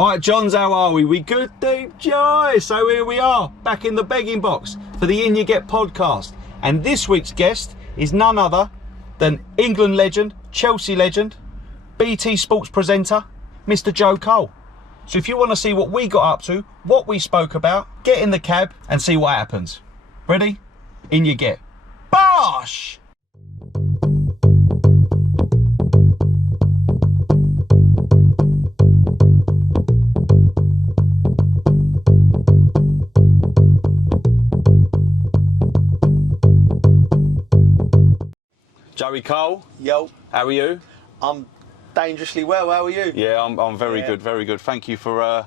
Alright, Johns, how are we? We good, deep joy. So here we are, back in the begging box for the In You Get podcast. And this week's guest is none other than England legend, Chelsea legend, BT Sports presenter, Mr. Joe Cole. So if you want to see what we got up to, what we spoke about, get in the cab and see what happens. Ready? In you get. Bosh! Joey Cole. Yo. How are you? I'm dangerously well. How are you? Yeah, I'm very good, very good. Thank you for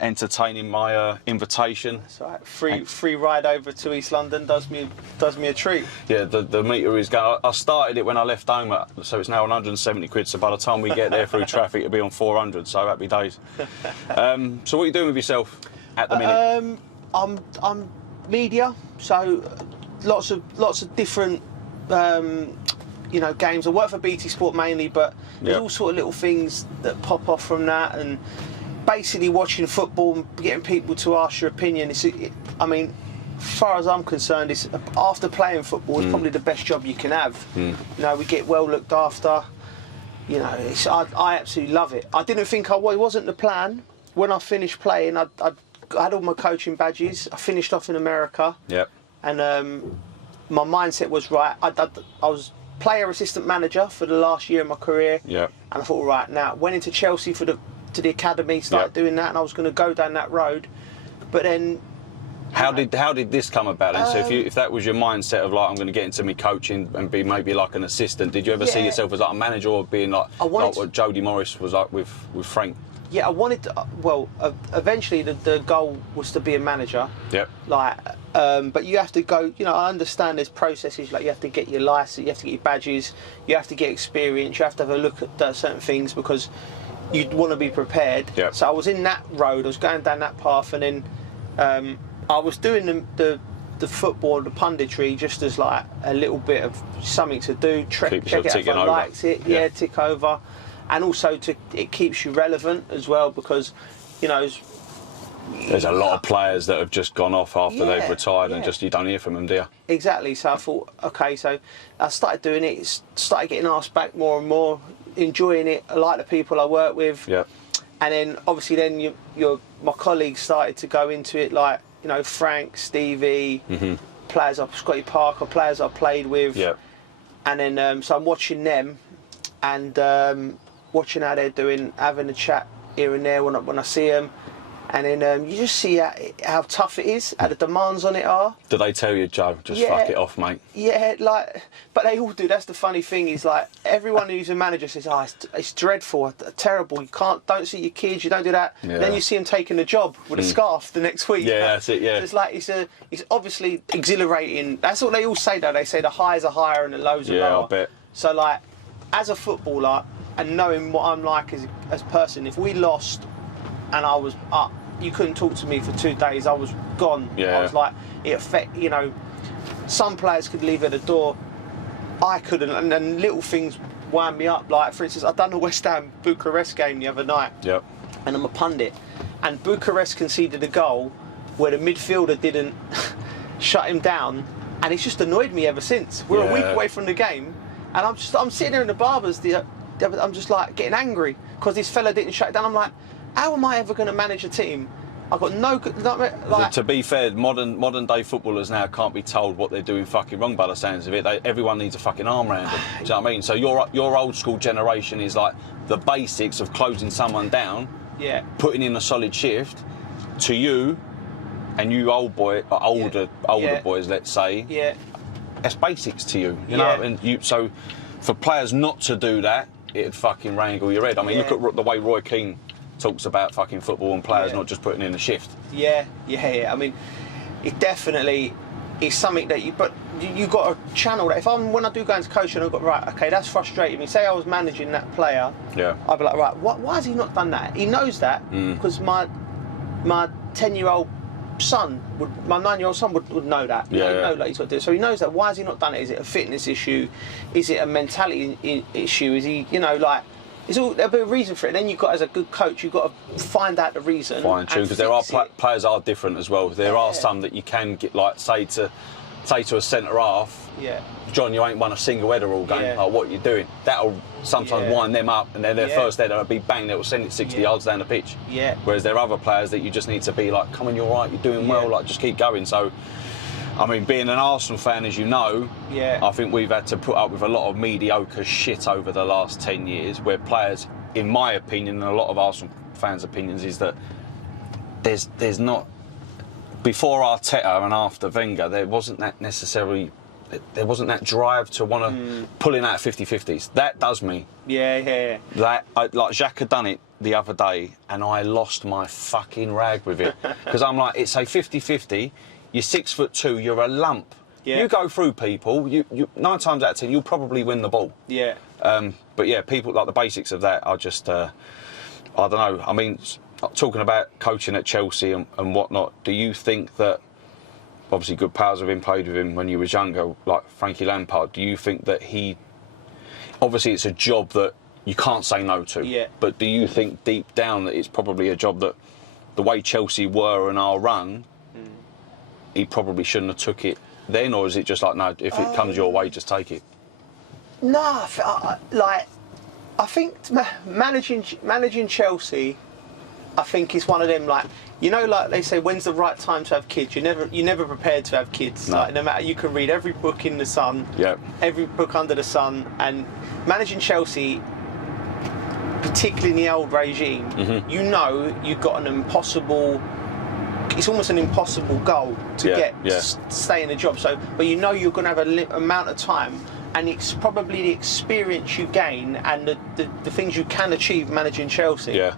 entertaining my invitation. That's all right. Free ride over to East London does me a treat. Yeah, the meter is going. I started it when I left home, so it's now 170 quid. So by the time we get there through traffic, it'll be on 400. So happy days. So what are you doing with yourself at the minute? I'm media, so lots of different. Games. I work for BT Sport mainly, but there's all sort of little things that pop off from that, and basically watching football and getting people to ask your opinion. As far as I'm concerned, it's after playing football, it's probably the best job you can have. You know, we get well looked after. You know, I absolutely love it. I didn't think it wasn't the plan when I finished playing. I had all my coaching badges. I finished off in America. Yep. And my mindset was right. I was player assistant manager for the last year of my career. Yeah. And I thought, right, now went into Chelsea to the academy, started doing that, and I was going to go down that road. But then, how did this come about then? So if that was your mindset of like, I'm going to get into me coaching and be maybe like an assistant, did you ever see yourself as like a manager or being like what Jody Morris was like with Frank? Yeah, I wanted to. Eventually the goal was to be a manager. Yep. But you have to go. You know, I understand there's processes. Like you have to get your license, you have to get your badges, you have to get experience, you have to have a look at certain things because you want to be prepared. Yep. So I was in that road. I was going down that path, and then I was doing the football, the punditry, just as like a little bit of something to do. Check it out if I liked it. Yeah, tick over. And also it keeps you relevant as well because, you know, there's a lot of players that have just gone off after they've retired and just you don't hear from them, do you? Exactly. So I thought, okay, so I started doing it, started getting asked back more and more, enjoying it. I like the people I work with. Yeah. And then obviously then my colleagues started to go into it, like, you know, Frank, Stevie, players like Scotty Parker, players I played with. Yeah. And then so I'm watching them and watching how they're doing, having a chat here and there when I see them, and then you just see how tough it is, how the demands on it are. Do they tell you, Joe, just fuck it off, mate? Yeah, but they all do. That's the funny thing is, like, everyone who's a manager says, oh, it's dreadful, terrible, don't see your kids, you don't do that. Yeah. Then you see them taking a job with a scarf the next week. Yeah, that's it, yeah. So it's like, it's obviously exhilarating. That's what they all say, though. They say the highs are higher and the lows are lower. Yeah, I bet. So, like, as a footballer, and knowing what I'm like as a person, if we lost and I was up, you couldn't talk to me for 2 days. I was gone. Yeah. I was like, some players could leave at the door. I couldn't, and then little things wound me up. Like, for instance, I'd done the West Ham Bucharest game the other night. Yep. And I'm a pundit, and Bucharest conceded a goal where the midfielder didn't shut him down, and it's just annoyed me ever since. We're a week away from the game, and I'm sitting there in the barbers. I'm just like getting angry because this fella didn't shut it down. I'm like, how am I ever going to manage a team? I've got To be fair, modern day footballers now can't be told what they're doing fucking wrong by the sounds of it. Everyone needs a fucking arm around them. Do you know what I mean? So your old school generation is like the basics of closing someone down, putting in a solid shift. To you, and you older boys, let's say, that's basics to you. You know, and so for players not to do that, it'd fucking wrangle your head. I mean, look at the way Roy Keane talks about fucking football and players not just putting in a shift. Yeah. I mean, it definitely is something that you got to channel that. When I do go into coaching, I've got, right, okay, that's frustrating me. Say I was managing that player, I'd be like, right, why has he not done that? He knows that because my 10-year-old son my 9-year-old son would know that. He'd know that he's got to do it. So he knows that. Why has he not done it? Is it a fitness issue? Is it a mentality issue? Is he, there'll be a reason for it. And then you've got, as a good coach, you've got to find out the reason. Fine tune, because there are players are different as well. There are some that you can get, like say to a centre half. Yeah. John, you ain't won a single header all game. Yeah. Like, what are you doing? That'll sometimes wind them up, and then their first header will be bang, they'll send it 60 yards down the pitch. Yeah. Whereas there are other players that you just need to be like, come on, you're right, you're doing well, like just keep going. So, I mean, being an Arsenal fan, as you know, I think we've had to put up with a lot of mediocre shit over the last 10 years, where players, in my opinion, and a lot of Arsenal fans' opinions, is that there's not, before Arteta and after Wenger, there wasn't that drive to want to pull in out 50-50s. That does me. Yeah. Like Jacques had done it the other day, and I lost my fucking rag with it. Because I'm like, it's a 50-50, you're 6'2", you're a lump. Yeah. You go through people, you 9 times out of 10, you'll probably win the ball. Yeah. But yeah, people, like the basics of that are just, I don't know. I mean, talking about coaching at Chelsea and whatnot, do you think that, obviously good pals of him, played with him when you was younger, like Frankie Lampard, do you think that obviously it's a job that you can't say no to, but do you think deep down that it's probably a job that the way Chelsea were and are run, he probably shouldn't have took it then, or is it just like, no, if it comes your way, just take it? No, I think managing Chelsea, I think is one of them, like, you know, like they say, when's the right time to have kids? You're never prepared to have kids. No. Like, no matter, you can read every book in the sun, every book under the sun, and managing Chelsea, particularly in the old regime, you know you've got an impossible. It's almost an impossible goal to stay in the job. So, but you know you're going to have a amount of time, and it's probably the experience you gain and the things you can achieve managing Chelsea. Yeah.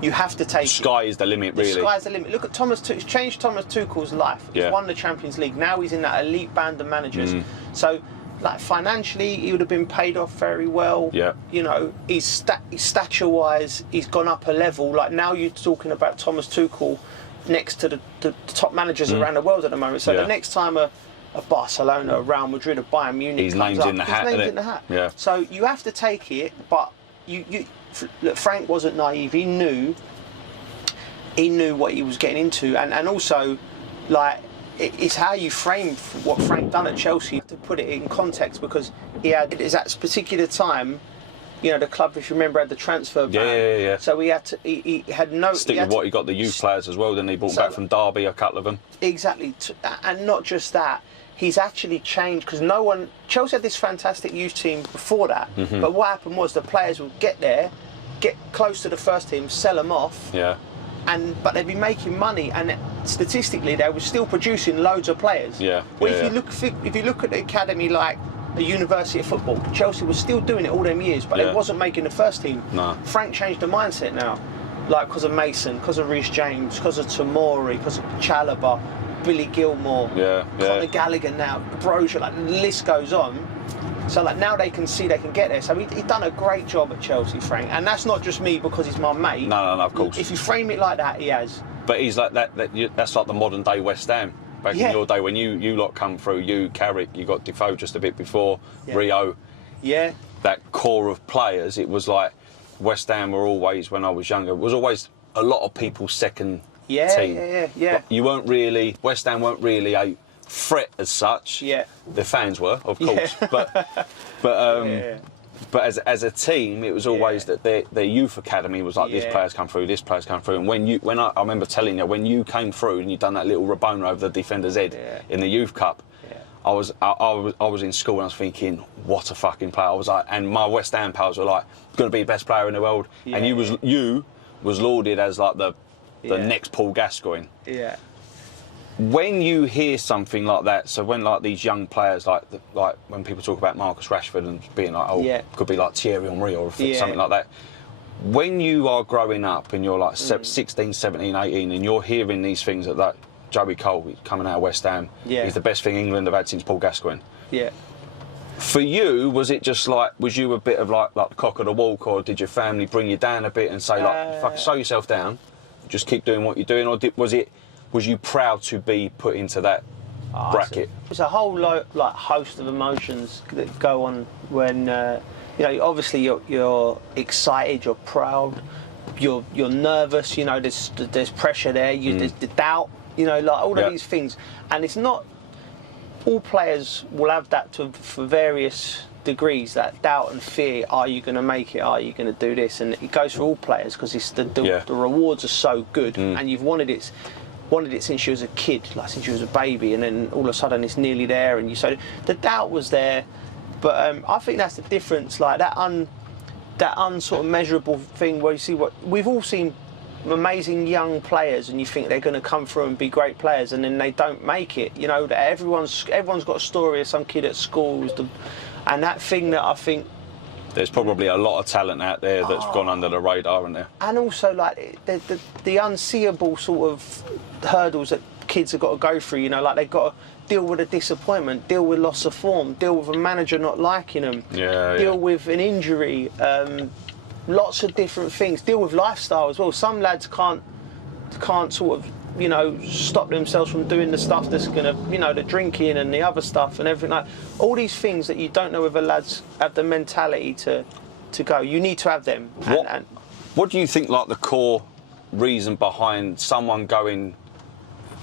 You have to take Sky is the limit, really. The sky's the limit. Look at Thomas Tuchel. It's changed Thomas Tuchel's life. He's won the Champions League. Now he's in that elite band of managers. So, like, financially, he would have been paid off very well. Yeah. You know, his stature-wise, he's gone up a level. Like, now you're talking about Thomas Tuchel next to the top managers around the world at the moment. So the next time a Barcelona, a Real Madrid, a Bayern Munich his name's in the hat, his name's in the hat. Yeah. So you have to take it, but look, Frank wasn't naive. He knew what he was getting into, and also, like, it's how you frame what Frank done at Chelsea to put it in context, because he had, at that particular time, you know, the club, if you remember, had the transfer ban. Yeah. So he had to. He had no. Stick with what he got the youth players as well. Then he brought back from Derby a couple of them. Exactly, and not just that. He's actually changed, because Chelsea had this fantastic youth team before that. But what happened was the players would get there, get close to the first team, sell them off. Yeah. But they'd be making money, and statistically they were still producing loads of players. Yeah. Well, if you look at the academy, like a University of Football, Chelsea was still doing it all them years, but it wasn't making the first team. No. Frank changed the mindset now, like because of Mason, because of Reece James, because of Tomori, because of Chalobah, Billy Gilmore, Conor Gallagher now, Brozier, like the list goes on. So like now they can see they can get there. So he's done a great job at Chelsea, Frank, and that's not just me because he's my mate. No, of course. If you frame it like that, he has. But he's like that's like the modern day West Ham. Back in your day when you lot come through, you Carrick, you got Defoe just a bit before, Rio. Yeah. That core of players, it was like West Ham were always, when I was younger, was always a lot of people's second team. Yeah. You weren't really, West Ham weren't really a threat as such. Yeah. The fans were, of course. But as a team, it was always that their youth academy was like, this player's come through, this player's come through. And when I remember telling you, when you came through and you'd done that little Rabona over the defender's head in the youth cup, I was in school and I was thinking, what a fucking player. I was like, and my West Ham pals were like, going to be the best player in the world. And you was lauded as like the next Paul Gascoigne. Yeah. When you hear something like that, so when like these young players, like when people talk about Marcus Rashford and being like, could be like Thierry Henry or something like that. When you are growing up and you're like 16, 17, 18 and you're hearing these things that Joey Cole coming out of West Ham, he's the best thing England have had since Paul Gascoigne. Yeah. For you, was it just like, was you a bit of like the cock of the walk, or did your family bring you down a bit and say like, fuck, slow yourself down, just keep doing what you're doing, or was you proud to be put into that bracket? There's a whole host of emotions that go on when you know, obviously you're excited, you're proud, you're nervous. You know, there's pressure there. There's the doubt. You know, like all of these things, and it's not all players will have that for various degrees. That doubt and fear. Are you going to make it? Are you going to do this? And it goes for all players because it's the rewards are so good, and you've wanted it since you was a kid, like since you was a baby, and then all of a sudden it's nearly there, and so the doubt was there. But I think that's the difference, like that unsort of measurable thing where you see what we've all seen, amazing young players, and you think they're going to come through and be great players, and then they don't make it. You know, everyone's got a story of some kid at school, and that thing that I think there's probably a lot of talent out there that's gone under the radar, isn't there? And also like the unseeable sort of hurdles that kids have got to go through. You know, like they've got to deal with a disappointment, deal with loss of form, deal with a manager not liking them, deal with an injury, lots of different things, deal with lifestyle as well. Some lads can't sort of, you know, stop themselves from doing the stuff that's going to, you know, the drinking and the other stuff and everything, like all these things that you don't know whether lads have the mentality to go. You need to have them. What do you think, like, the core reason behind someone going?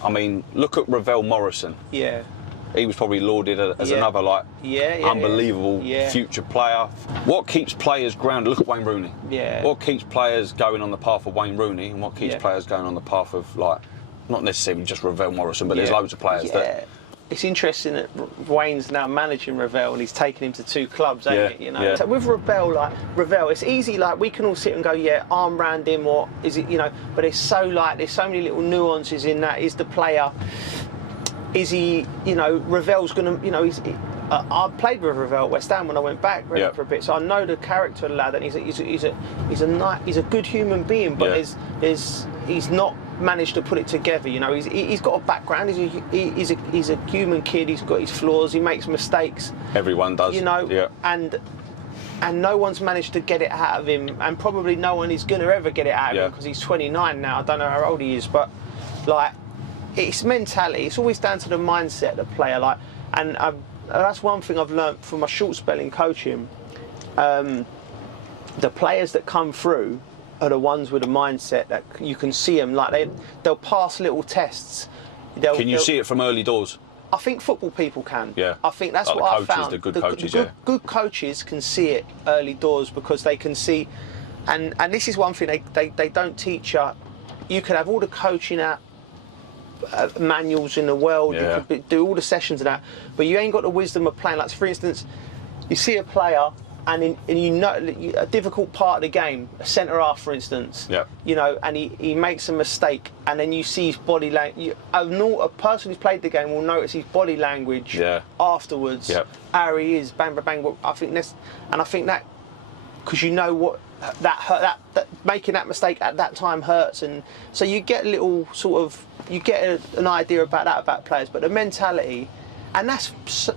I mean, look at Ravel Morrison. Yeah. He was probably lauded as another, like, unbelievable future player. What keeps players grounded? Look at Wayne Rooney. Yeah. What keeps players going on the path of Wayne Rooney, and what keeps players going on the path of, like, not necessarily just Ravel Morrison, but there's loads of players that. It's interesting that Wayne's now managing Ravel and he's taken him to 2 clubs, ain't it? You know. So with Ravel, it's easy. Like we can all sit and go, arm round him, or is it, you know? But it's so there's so many little nuances in that. Is the player? Is he? You know, Ravel's gonna. You know, I played with Ravel at West Ham when I went back for a bit, so I know the character of the lad, and he's a good human being, but he's not managed to put it together. You know, he's got a background. He's a human kid. He's got his flaws. He makes mistakes. Everyone does. You know, and no one's managed to get it out of him, and probably no one is going to ever get it out of him because he's 29 now. I don't know how old he is, but like, it's mentality. It's always down to the mindset of the player. Like, and that's one thing I've learnt from my short spell in coaching. The players that come through are the ones with a mindset that you can see them, like they'll pass little tests. Can you see it from early doors? I think football people can. Yeah. I think that's like what I found. The good coaches, good coaches can see it early doors because they can see, and this is one thing they don't teach you. You could have all the coaching manuals in the world. You could do all the sessions and that, but you ain't got the wisdom of playing. Like, for instance, you see a player. And you know a difficult part of the game, a centre half, for instance. You know, and he makes a mistake, and then you see his body language. A person who's played the game will notice his body language afterwards. How he is, bang, bang, bang. I think that because you know what that hurt, that making that mistake at that time hurts, and so you get a little sort of an idea about players, but the mentality, and that's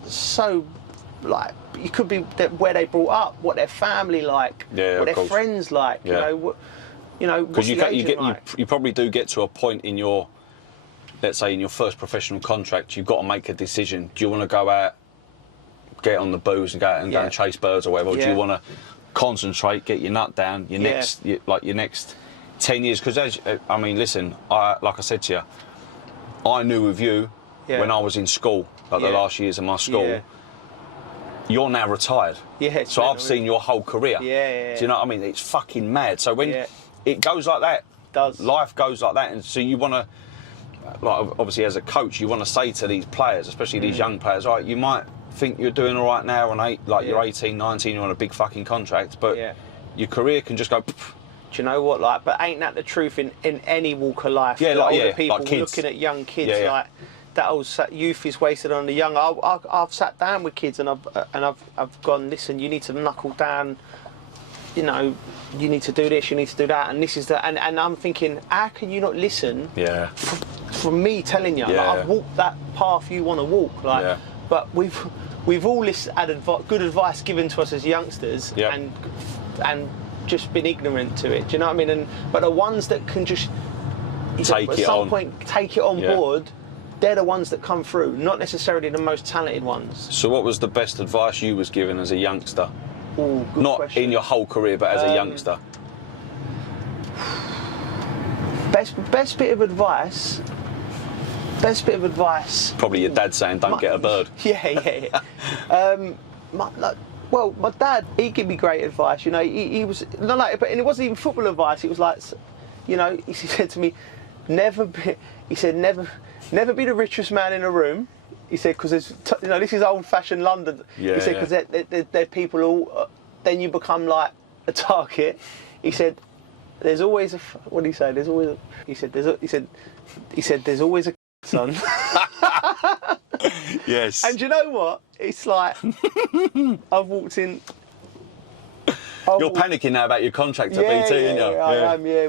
so like. It could be where they brought up, what their family like, what their friends like. You know, because you probably do get to a point in your, let's say, in your first professional contract, you've got to make a decision. Do you want to go out, get on the booze and go out and go and chase birds or whatever? Or do you want to concentrate, get your nut down, your next 10 years? Because I mean, listen, like I said to you, I knew of you when I was in school, like the last years of my school. You're now retired. So I've seen your whole career. Do you know what I mean? It's fucking mad. So when it goes like that, life goes like that, and so you want to, like, obviously as a coach, you want to say to these players, especially these young players, right, you might think you're doing all right now, you're 18, 19, you're on a big fucking contract, but your career can just go. Do you know what? Like, but ain't that the truth in any walk of life? Older people like looking at young kids like. That old youth is wasted on the young. I've sat down with kids and I've gone, listen, you need to knuckle down. You know, you need to do this, you need to do that, and this is the. And I'm thinking, how can you not listen? From me telling you, like, I've walked that path you want to walk, like. But we've all had good advice given to us as youngsters, and just been ignorant to it. Do you know what I mean? But the ones that can just at some point take it on board. They're the ones that come through, not necessarily the most talented ones. So what was the best advice you was given as a youngster? Oh, good Not question. in your whole career, but as a youngster. Best bit of advice. Probably your dad saying, "Don't get a bird." Yeah. My dad, he gave me great advice. You know, he was not like, but and it wasn't even football advice. It was like, you know, he said to me, never be the richest man in a room. He said, because you know, this is old-fashioned London. Yeah, he said, because they're people all. Then you become like a target. He said, there's always a. What did he say? There's always a. He said, there's always a son. Yes. And you know what? It's like I've walked in. You're panicking now about your contract at BT, aren't you? I am. Yeah,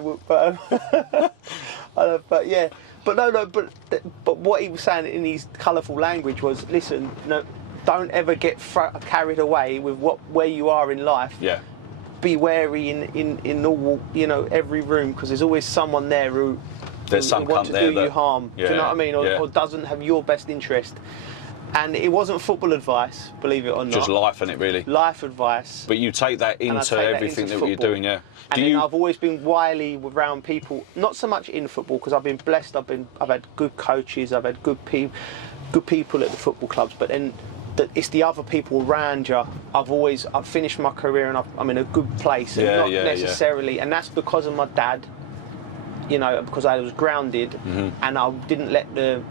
but yeah, but no. But what he was saying in his colourful language was, listen, no, don't ever get carried away with where you are in life. Yeah. Be wary in all, you know, every room, because there's always someone there who wants to do you harm. Yeah, do you know what I mean? Or doesn't have your best interest. And it wasn't football advice, believe it or not. Just life, innit, really? Life advice. But you take that into everything that you're doing, yeah. And I've always been wily around people, not so much in football, because I've been blessed. I've had good coaches, I've had good people at the football clubs, but then it's the other people around you. I've finished my career and I'm in a good place, and not necessarily. And that's because of my dad. You know, because I was grounded, and I didn't let the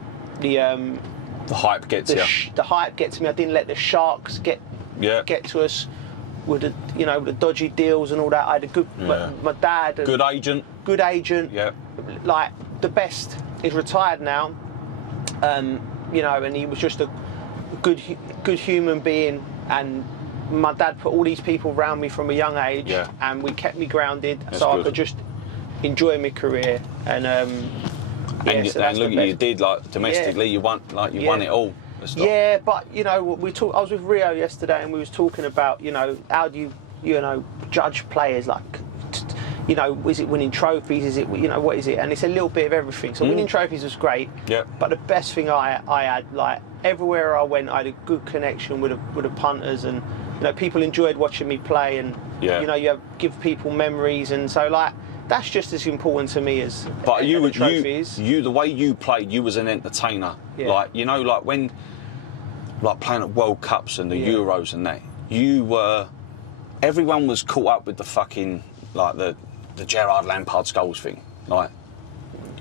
hype get to you. The hype get to me. I didn't let the sharks get to us with the dodgy deals and all that. I had a good my dad. Good agent. Good agent. Yeah. Like the best. He's retired now. You know, and he was just a good human being. And my dad put all these people around me from a young age, and we kept me grounded, I could just enjoy my career. And and look at you did, like, domestically, you won it all. Yeah, but you know, I was with Rio yesterday, and we was talking about, you know, how do you judge players, like, you know, is it winning trophies? Is it, you know, what is it? And it's a little bit of everything. So winning trophies was great. Yeah. But the best thing I had, like, everywhere I went, I had a good connection with the punters, and you know, people enjoyed watching me play, and you know, give people memories, and so, like, that's just as important to me as trophies. The way you played, you was an entertainer. Yeah. Like, you know, like when, like, playing at World Cups and the Euros and that, you were, everyone was caught up with the fucking, like, the Gerrard Lampard Scholes thing. Like,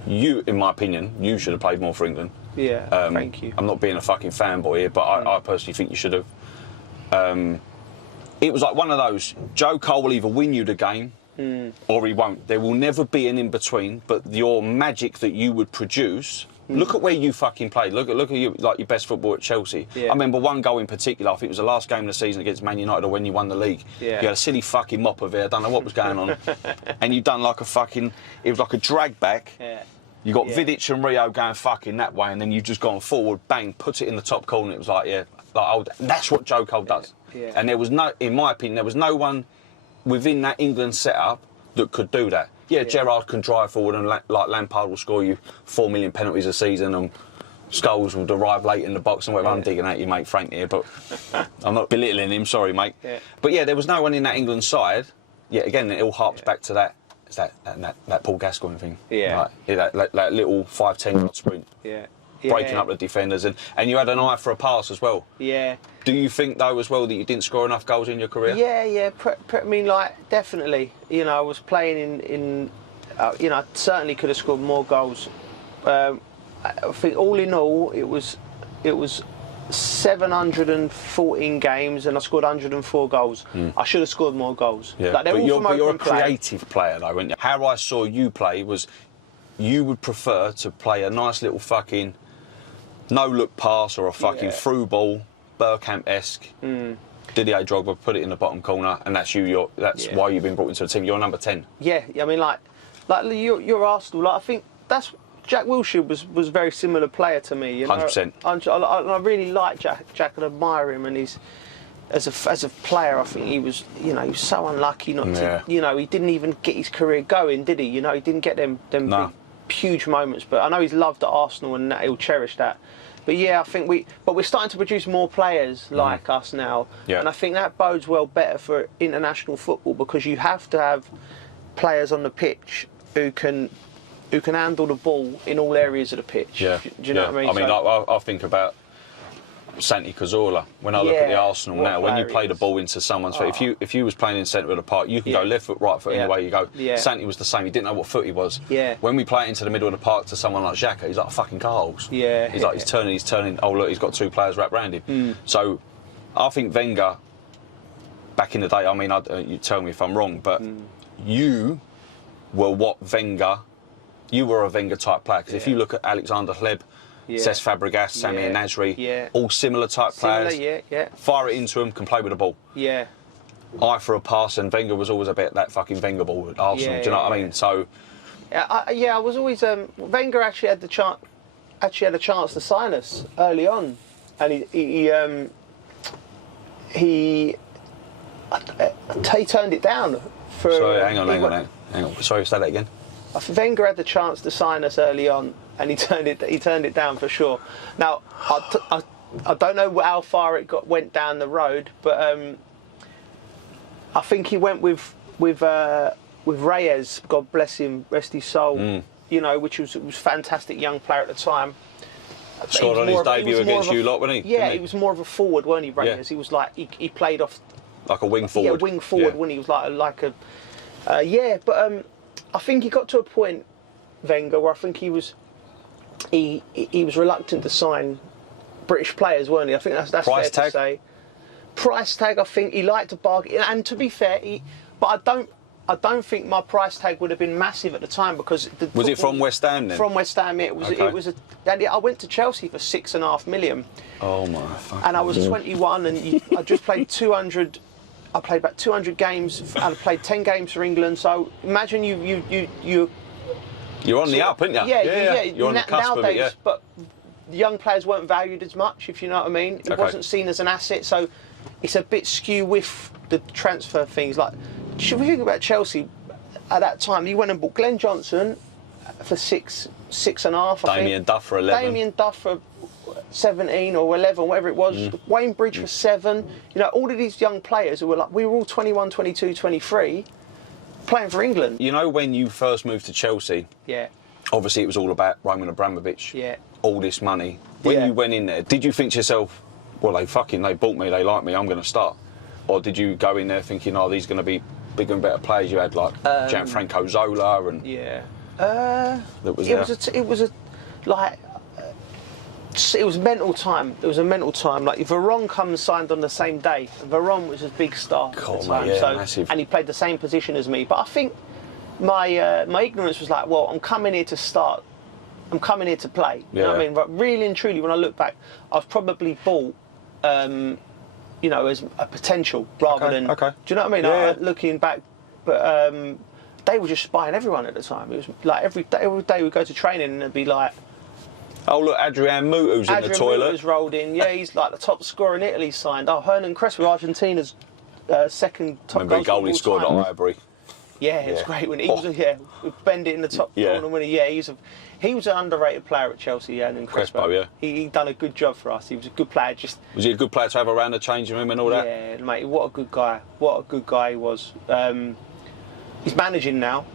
you, in my opinion, you should have played more for England. Yeah, thank you. I'm not being a fucking fanboy here, but I personally think you should have. It was like one of those, Joe Cole will either win you the game, or he won't. There will never be an in-between, but your magic that you would produce, look at where you fucking played. Look at you, like, your best football at Chelsea. Yeah. I remember one goal in particular, I think it was the last game of the season against Man United, or when you won the league. Yeah. You had a silly fucking mop of it, I don't know what was going on. And you done like a fucking, it was like a drag back. Yeah. You got Vidic and Rio going fucking that way, and then you've just gone forward, bang, put it in the top corner. It was like, that's what Joe Cole does. Yeah. And there was no, in my opinion, there was no one within that England setup that could do that. Yeah, Gerrard can drive forward, and like Lampard will score you 4 million penalties a season, and Scholes will arrive late in the box and whatever. I'm digging at you, mate, Frank, here, but I'm not belittling him, sorry, mate. Yeah. But yeah, there was no one in that England side. Yeah, again, it all harps back to that. It's that Paul Gascoigne thing. Yeah. Like, that little 5-10 yard sprint. Yeah. Breaking up the defenders, and you had an eye for a pass as well. Yeah. Do you think, though, as well, that you didn't score enough goals in your career? Yeah. I mean, like, definitely. You know, I was playing in you know, I certainly could have scored more goals. I think all in all, it was 714 games, and I scored 104 goals. I should have scored more goals. Yeah. Like, but you're a creative player, though, weren't you? How I saw you play was, you would prefer to play a nice little fucking no-look pass or a fucking through ball, Bergkamp-esque. Didier Drogba, put it in the bottom corner, and that's you. That's why you've been brought into the team. You're number 10. Yeah, I mean, like you're Arsenal. Like, I think that's Jack Wilshere was a very similar player to me. You know? 100%. I really like Jack and admire him, and he's as a player. I think he was so unlucky not to. You know, he didn't even get his career going, did he? You know, he didn't get them huge moments. But I know he's loved at Arsenal, and he'll cherish that. But yeah, I think we're starting to produce more players like us now, and I think that bodes well better for international football, because you have to have players on the pitch who can handle the ball in all areas of the pitch. Yeah. Do you know what I mean? I mean, I think about Santi Cazorla. When I look at the Arsenal now, when you play the ball into someone's foot, if you was playing in centre of the park, you can go left foot, right foot, any way you go. Santi was the same. He didn't know what foot he was. When we play it into the middle of the park to someone like Xhaka, he's like a fucking Carls. He's turning. Oh look, he's got two players wrapped around him. So I think Wenger, back in the day, I mean, you tell me if I'm wrong, but you were you were a Wenger type player. Because if you look at Alexander Hleb, Cesc Fabregas, Samir Nasri, all similar type players. Fire it into them, can play with the ball. Eye for a pass, and Wenger was always about that fucking Wenger ball at Arsenal. Do you know what I mean? So, I was always Wenger actually had a chance to sign us early on, and he turned it down. Sorry, hang on. Sorry, say that again. Wenger had the chance to sign us early on, and he turned it down for sure. Now I don't know how far it went down the road, but I think he went with Reyes, God bless him, rest his soul. You know, which was fantastic young player at the time. Scored on his debut against you lot, wasn't he? Yeah, he was more of a forward, weren't he, Reyes? He was like he played off like a wing forward. Yeah, wing forward when he was like a I think he got to a point, Wenger, where I think he was reluctant to sign British players, weren't he? I think that's fair to say. Price tag, I think he liked to bargain, and to be fair, but I don't think my price tag would have been massive at the time, because was it from West Ham then? From West Ham, it was. Okay. It was I went to Chelsea for $6.5 million. Oh my! And I was 21, and I just played 200. I played about 200 games. I played 10 games for England. So imagine you're on the up, aren't you? Yeah. You're on the cusp of it, yeah. But young players weren't valued as much, if you know what I mean. It wasn't seen as an asset, so it's a bit skew with the transfer things. Like, should we think about Chelsea at that time? He went and bought Glenn Johnson for six and a half. Damien Duff for 11. Damien Duff for 17 or 11, whatever it was. Wayne Bridge for 7. You know, all of these young players who were like, we were all 21, 22, 23, playing for England. You know, when you first moved to Chelsea, obviously it was all about Roman Abramovich, all this money. When you went in there, did you think to yourself, well, they bought me, they like me, I'm going to start? Or did you go in there thinking, oh, these are going to be bigger and better players? You had like Gianfranco Zola and... It was mental time. There was a mental time. Like, if Veron comes signed on the same day, Veron was a big star at the time, massive. And he played the same position as me. But I think my ignorance was like, well, I'm coming here to start. I'm coming here to play. You know what I mean? But really and truly, when I look back, I've probably bought, as a potential rather than. Do you know what I mean? Looking back, but they were just spying everyone at the time. It was like every day we'd go to training and it'd be like. Oh look, Adrian Mutu's in the toilet. Adrian Mutu's rolled in. Yeah, he's like the top scorer in Italy signed. Oh, Hernan Crespo, Argentina's second top goal. Remember the goal he scored at Highbury? Yeah, it was great when he was bend it in the top corner winner. Yeah, he was an underrated player at Chelsea. Hernan Crespo. He done a good job for us. He was a good player. Was he a good player to have around the changing room and all that? Yeah, mate. What a good guy. What a good guy he was. He's managing now.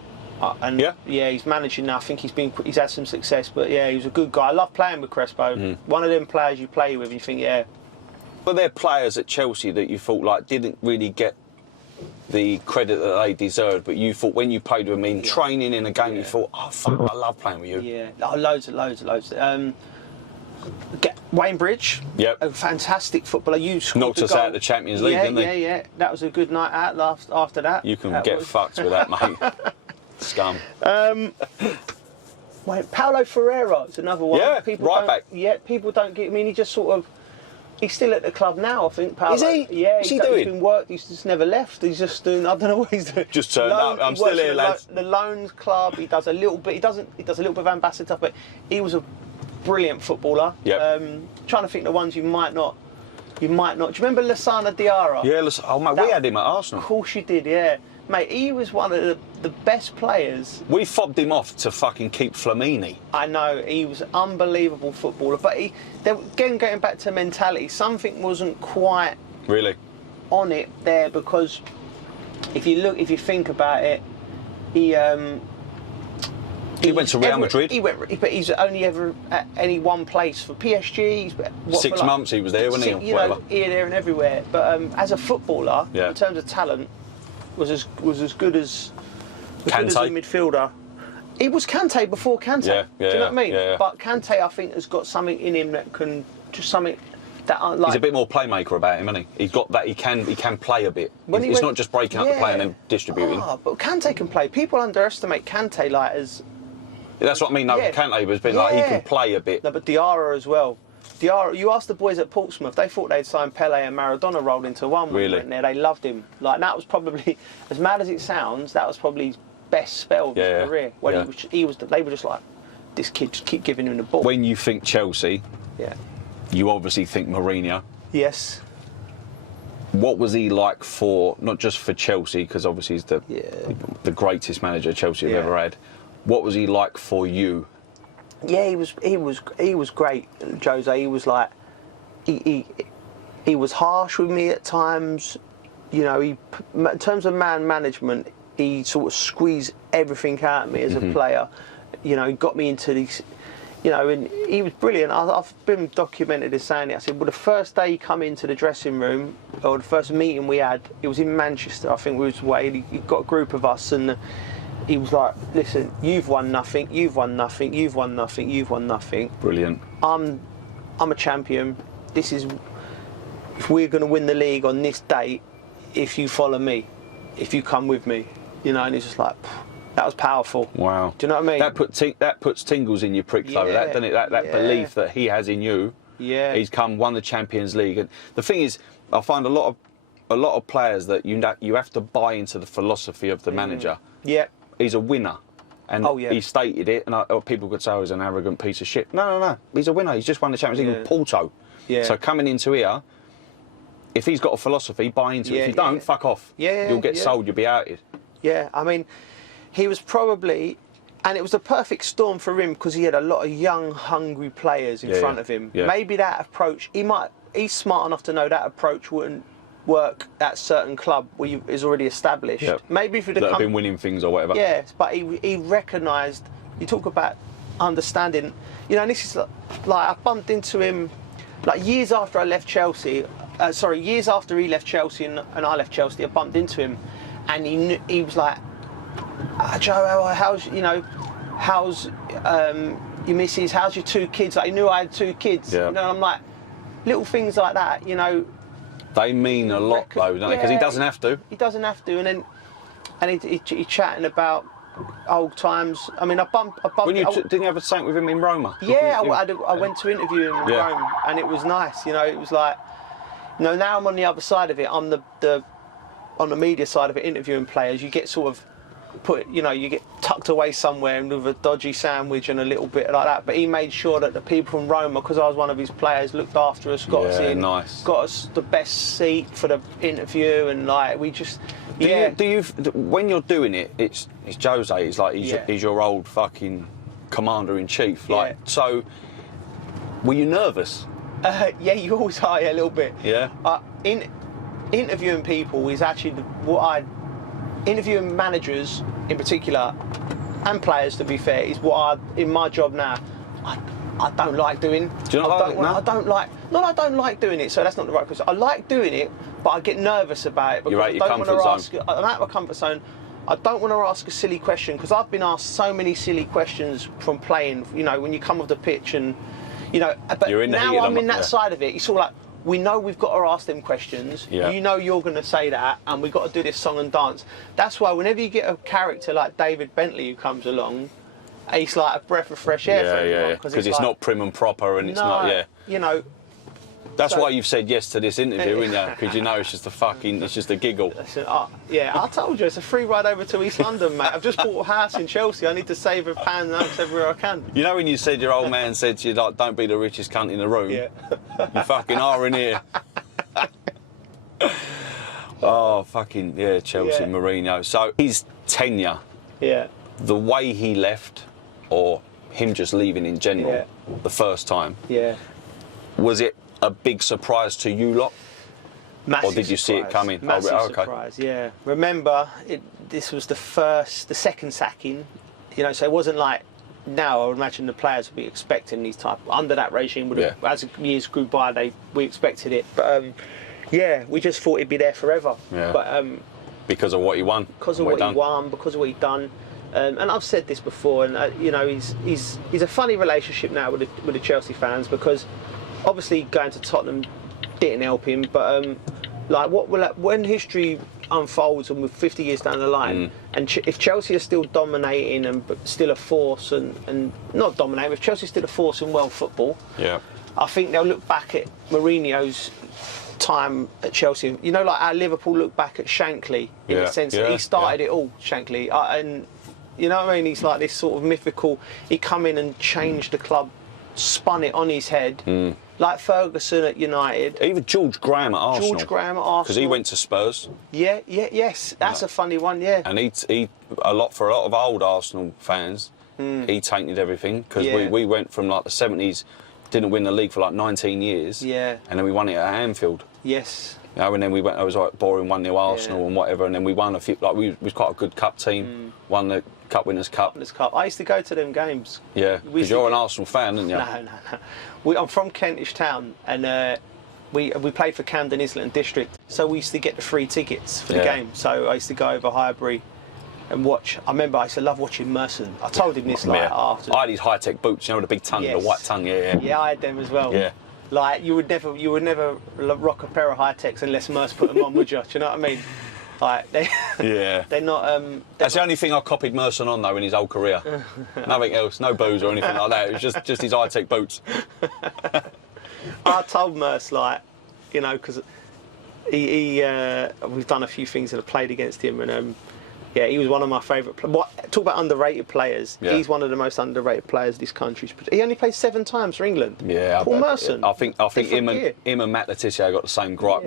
He's managing now. I think he's had some success, but yeah, he was a good guy. I love playing with Crespo. One of them players you play with, you think, Were there players at Chelsea that you thought like didn't really get the credit that they deserved, but you thought when you played with them in training in a game, you thought, oh fuck, I love playing with you? Yeah, loads. Wayne Bridge, a fantastic footballer. You knocked us out of the Champions League, didn't they? Yeah. That was a good night out. After that, you can get fucked with that, mate. Scum. Paulo Ferreira is another one. Yeah, back. Yeah, people don't get. I mean, he just sort of. He's still at the club now, I think. Paulo. Is he? Yeah. He's doing? He's been worked. He's just never left. He's just doing. I don't know what he's doing. Just turned up. I'm still here, lads. The loans club. He does a little bit. He does a little bit of ambassador stuff, but he was a brilliant footballer. Yeah. Trying to think the ones you might not You might not. Do you remember Lassana Diarra? Yeah, oh mate, we had him at Arsenal. Of course you did, yeah. Mate, he was one of the best players. We fobbed him off to fucking keep Flamini. I know, he was an unbelievable footballer. But again, going back to mentality, something wasn't quite Really? on it there, because if you think about it, he went to Real Madrid. But he's only ever at any one place for PSG. 6 months he was there, wasn't he? You know, here, there, and everywhere. But as a footballer, in terms of talent, was as good as a midfielder. He was Kante before Kante. Yeah, do you know what I mean? Yeah. But Kante, I think, has got something in him that can just something that like. He's a bit more playmaker about him, isn't he? He's got that. He can play a bit. It's not just breaking up the play and then distributing. But Kante can play. People underestimate Kante like as. That's what I mean. No, Kante has been like he can play a bit. No, but Diarra as well. Diarra, you asked the boys at Portsmouth, they thought they'd signed Pele and Maradona rolled into one when he went there. They loved him. Like, that was probably, as mad as it sounds, that was probably his best spell of his career. When they were just like, this kid, just keep giving him the ball. When you think Chelsea, you obviously think Mourinho. Yes. What was he like for, not just for Chelsea, because obviously he's the greatest manager Chelsea have ever had. What was he like for you? Yeah, he was great, Jose. He was like, he was harsh with me at times. You know, in terms of man management, he sort of squeezed everything out of me as a player. You know, he got me into these. You know, and he was brilliant. I've been documented as saying it. I said, well, the first day he come into the dressing room, or the first meeting we had, it was in Manchester. I think we was away. He got a group of us and. He was like, listen, you've won nothing, you've won nothing, you've won nothing, you've won nothing. Brilliant. I'm a champion. This is, if we're going to win the league on this date, if you follow me, if you come with me, you know, and he's just like, that was powerful. Wow. Do you know what I mean? That puts tingles in your prick though, doesn't it? That belief that he has in you. Yeah. He's won the Champions League. And the thing is, I find a lot of players that you have to buy into the philosophy of the manager. Yeah. He's a winner, and he stated it. And people could say, "Oh, he's an arrogant piece of shit." No. He's a winner. He's just won the Champions League with Porto. Yeah. So coming into here, if he's got a philosophy, buy into it. If you don't, fuck off. You'll get sold. You'll be outed. Yeah, I mean, he was probably, and it was a perfect storm for him because he had a lot of young, hungry players in front of him. Yeah. Maybe that approach, he's smart enough to know that approach wouldn't work at certain club where is already established. Yep. Maybe if you'd have been winning things or whatever. Yeah, but he recognised. You talk about understanding. You know, and this is like I bumped into him like years after I left Chelsea. Years after he left Chelsea and I left Chelsea, I bumped into him, and he was like, Joe, how's your missus? How's your 2 kids? Like, he knew I had 2 kids. Yeah. You know, and I'm like, little things like that. You know. They mean a lot, though, don't they? Because he doesn't have to. He doesn't have to, and he chatting about old times. I mean, I bumped. Didn't you have a saint with him in Roma? Yeah, I went to interview him in Rome, and it was nice. You know, it was like, you know, now I'm on the other side of it. I'm on the media side of it, interviewing players. You get sort of you get tucked away somewhere with a dodgy sandwich and a little bit like that. But he made sure that the people from Roma, because I was one of his players, looked after us, got us in, got us the best seat for the interview, and like we just. Do you when you're doing it? It's Jose. It's like he's your old fucking commander in chief. Like so. Were you nervous? Yeah, you always are a little bit. Yeah. Interviewing people is actually interviewing managers in particular, and players to be fair, is what in my job now, I don't like doing. Do you not like it? No? I don't like doing it, so that's not the right question. I like doing it, but I get nervous about it because you're out your comfort zone. I'm out of my comfort zone. I don't want to ask a silly question because I've been asked so many silly questions from playing, you know, when you come off the pitch and, you know, but now I'm in that side of it. It's all like, we know we've got to ask them questions. Yeah. You know you're going to say that, and we've got to do this song and dance. That's why whenever you get a character like David Bentley who comes along, it's like a breath of fresh air for everyone. Because it's like, not prim and proper, and it's not, you know. That's why you've said yes to this interview, isn't you? Because you know it's just a giggle. I told you, it's a free ride over to East London, mate. I've just bought a house in Chelsea. I need to save £1 notes everywhere I can. You know when you said your old man said to you, like, don't be the richest cunt in the room? Yeah. You fucking are in here. Oh, fucking, yeah, Chelsea, Yeah. Mourinho. So his tenure, Yeah. the way he left, or him just leaving in general, the first time, Yeah. was it a big surprise to you lot? Massive Or did you see it surprise. coming? Massive Oh, okay. surprise, yeah. Remember, this was the second sacking. You know, so it wasn't like now. I would imagine the players would be expecting these type. Under that regime, as the years grew by, we expected it. But yeah, we just thought he'd be there forever. Yeah. But Because of what he won. because of what he won, because of what he'd done. And I've said this before, and you know, he's a funny relationship now with the Chelsea fans, because obviously going to Tottenham didn't help him, but like when history unfolds and we're 50 years down the line, and if Chelsea are still dominating and still a force and not dominating, if Chelsea's still a force in world football, I think they'll look back at Mourinho's time at Chelsea. You know, like how Liverpool look back at Shankly in the sense that he started it all, Shankly, and you know what I mean? He's like this sort of mythical. He come in and changed the club, spun it on his head, like Ferguson at United. Even George Graham at Arsenal. George Graham at Arsenal. Because he went to Spurs. Yes. That's a funny one, yeah. And he for a lot of old Arsenal fans, he tainted everything. Because we went from like the 70s, didn't win the league for like 19 years. Yeah. And then we won it at Anfield. Yes. You know, and then I was like boring 1-0 Arsenal and whatever, and then we won a few, like we was quite a good cup team, won the Cup Winners' Cup. I used to go to them games. Yeah, because you're an Arsenal fan, aren't you? No. I'm from Kentish Town, and we played for Camden Islington District, so we used to get the free tickets for the game. So I used to go over Highbury and watch. I remember I used to love watching Merson. I told him this after. I had these high-tech boots, you know, with the big tongue, the white tongue. Yeah, I had them as well. Yeah. Like you would never rock a pair of high-techs unless Merce put them on, would you? Do you know what I mean? Like they're not. That's the only thing I copied Merson on though in his whole career. Nothing else, no booze or anything like that. It was just his high-tech boots. I told Merce, like, you know, because we've done a few things that have played against him, and he was one of my favourite. Talk about underrated players. Yeah. He's one of the most underrated players this country's. He only played 7 times for England. Yeah, Paul Merson. I think him and Matt Letizia got the same gripe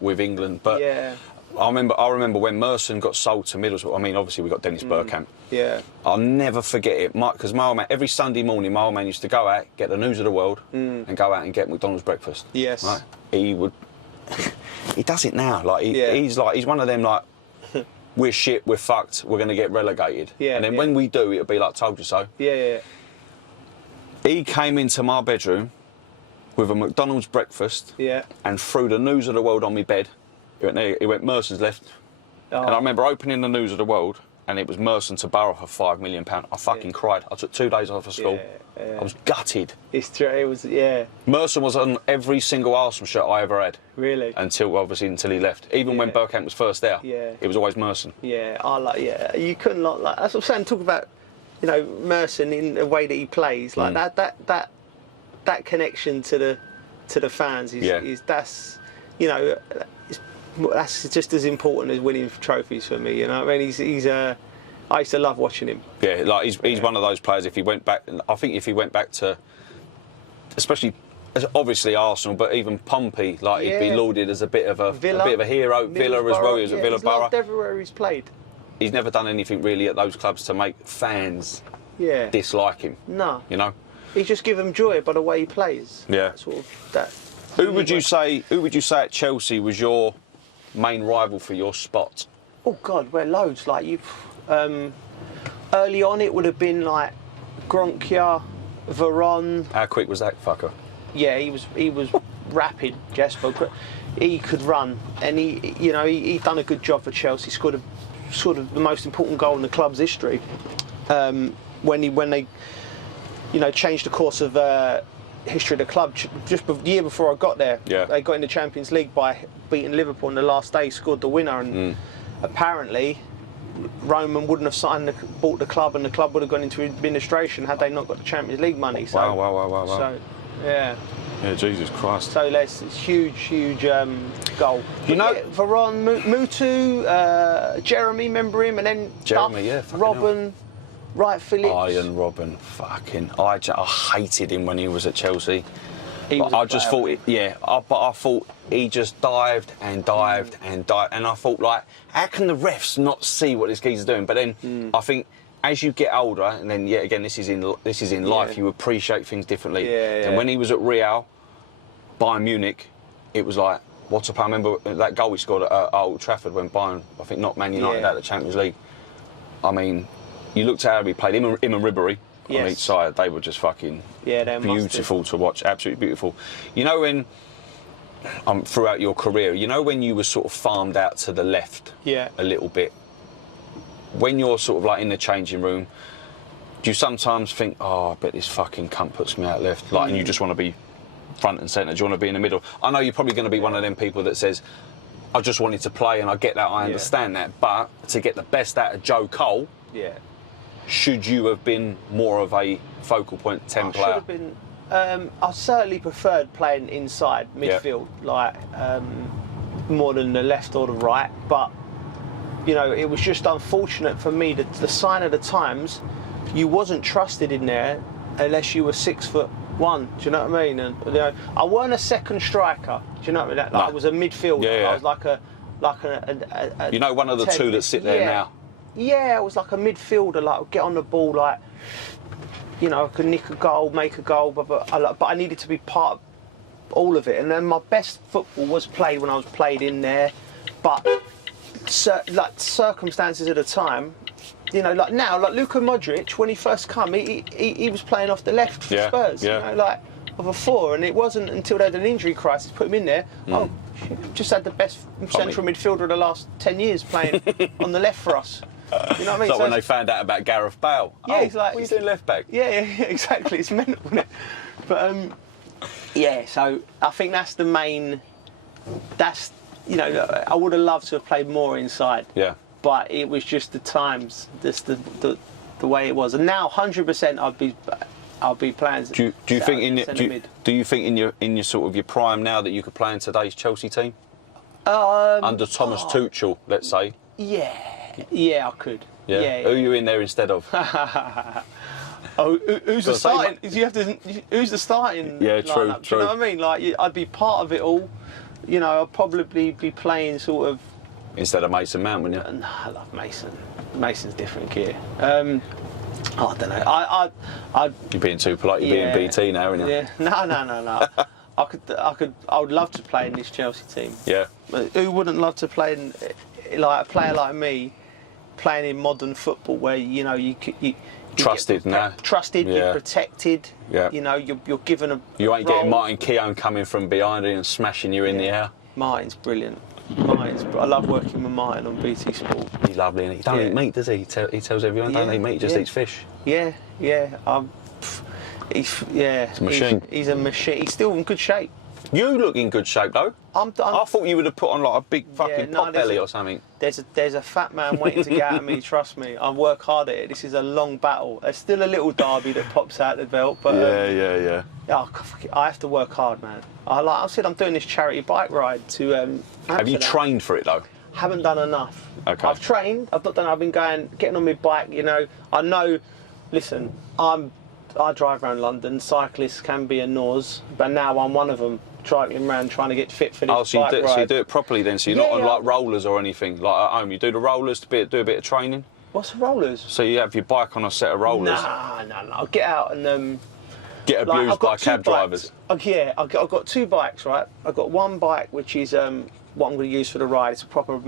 with England, but. Yeah. I remember when Merson got sold to Middlesbrough. I mean, obviously we got Dennis Bergkamp. Yeah. I'll never forget it, because my old man, every Sunday morning, my old man used to go out, get the news of the world, and go out and get McDonald's breakfast. Yes. Right? He would. He does it now. Like he's one of them like. We're shit. We're fucked. We're going to get relegated. Yeah. And then when we do, it'll be like told you so. Yeah. He came into my bedroom with a McDonald's breakfast. Yeah. And threw the news of the world on my bed. He went Merson's left. Oh. And I remember opening the news of the world, and it was Merson to Borough for £5 million. I fucking cried. I took 2 days off of school. Yeah. I was gutted. It's true. It was, Merson was on every single Arsenal shirt I ever had. Really? Until he left. Even when Bergkamp was first there, it was always Merson. Yeah, you couldn't like that's what I'm saying. Talk about, you know, Merson in the way that he plays, like that connection to the fans is that's, you know, that's just as important as winning trophies for me. You know, I mean, he's I used to love watching him. Yeah, like he's one of those players. If he went back, I think if he went back to, especially obviously Arsenal, but even Pompey, like he'd be lauded as a bit of a hero. Villa as well. He was at Villa Borough. Loved everywhere he's played. He's never done anything really at those clubs to make fans dislike him. No, you know, he just give them joy by the way he plays. Yeah, sort of that. Who would you say at Chelsea was your main rival for your spot? Oh God, we're loads. Like early on, it would have been like Gronkia, Veron. How quick was that fucker? Yeah, he was rapid, Jesper. He could run, and he done a good job for Chelsea. Scored sort of the most important goal in the club's history. When they changed the course of history of the club just the year before I got there. Yeah. They got in the Champions League by beating Liverpool on the last day, scored the winner, and apparently Roman wouldn't have bought the club, and the club would have gone into administration had they not got the Champions League money. So, wow. So, yeah. Yeah, Jesus Christ. So it's huge goal. You know, Veron, Mutu, Jeremy, remember him, and then Jeremy, Duff, Robin, Wright Phillips. Iron Robin, I hated him when he was at Chelsea. was I just thought, but I thought he just dived and dived and dived, and I thought, like, how can the refs not see what this geezer's doing? But then I think as you get older, and then again, this is in life, you appreciate things differently. And when he was at Real, Bayern Munich, it was like, what a play. I remember that goal he scored at Old Trafford when Bayern, I think, knocked Man United out of the Champions League. I mean, you looked at how he played, him and Ribéry on each side, they were just fucking beautiful to watch, absolutely beautiful. You know, when throughout your career, you know when you were sort of farmed out to the left a little bit, when you're sort of like in the changing room, do you sometimes think, oh, I bet this fucking cunt puts me out left, like, and you just want to be front and centre? Do you want to be in the middle? I know you're probably going to be one of them people that says, I just wanted to play, and I get that, I understand that, but to get the best out of Joe Cole, should you have been more of a focal point 10 player? Should have been. I certainly preferred playing inside midfield, like more than the left or the right. But you know, it was just unfortunate for me that the sign of the times, you wasn't trusted in there unless you were 6'1". Do you know what I mean? And you know, I weren't a second striker. Do you know what I mean? Like, I was a midfielder. I was like a you know, one of the 10, two that sit there now. Yeah, I was like a midfielder. Like, I'd get on the ball, like, you know, I could nick a goal, make a goal, but I needed to be part of all of it. And then my best football was played when I was played in there. But like circumstances at the time, you know, like now, like Luka Modric, when he first come, he was playing off the left for Spurs, you know, like of a 4, and it wasn't until they had an injury crisis, put him in there. Oh, just had the best central midfielder of the last 10 years playing on the left for us. You know what I mean? It's like when they found out about Gareth Bale. Yeah, he's like, he's doing left back. Yeah, exactly. It's mental, isn't it? But so I think that's the main. That's, you know, I would have loved to have played more inside. Yeah. But it was just the times, just the way it was. And now, 100%, I'll be playing. Do you think in your sort of your prime now that you could play in today's Chelsea team? Under Thomas Tuchel, let's say. Yeah, I could. Yeah. Who are you in there instead of? Who's the starting? Who's the starting? Yeah, true. Lineup? Do you know what I mean? Like, I'd be part of it all. You know, I'd probably be playing sort of instead of Mason Mount, wouldn't you? No, I love Mason. Mason's different kid. I don't know. You're being too polite. You're being BT now, aren't you? Yeah. No. I would love to play in this Chelsea team. Yeah. Who wouldn't love to play in, like, a player like me, playing in modern football where, you know, you trusted now. Trusted, you're protected. Yeah. You know, you're given a. You ain't getting Martin Keown coming from behind you and smashing you in the air. Martin's brilliant. I love working with Martin on BT Sport. He's lovely, and he don't eat meat, does he? He tells everyone, don't eat meat, he just eats fish. Yeah. He's a machine. He's a machine. He's still in good shape. You look in good shape though. I thought you would have put on like a big fucking pot belly or something. There's a fat man waiting to get out of me. Trust me, I work hard at it. This is a long battle. There's still a little derby that pops out the belt, but yeah. I have to work hard, man. I said, I'm doing this charity bike ride to. Have you trained for it though? Haven't done enough. Okay. I've trained. I've not done. I've been getting on my bike. You know, I know. Listen, I drive around London. Cyclists can be a nose, but now I'm one of them. Driving around trying to get fit for this bike ride. So you do it properly then? So you're not on like rollers or anything like at home? You do the rollers to do a bit of training? What's the rollers? So you have your bike on a set of rollers? No. I'll get out and get abused by cab drivers. I've got 2 bikes, right? I've got one bike which is what I'm going to use for the ride. It's a proper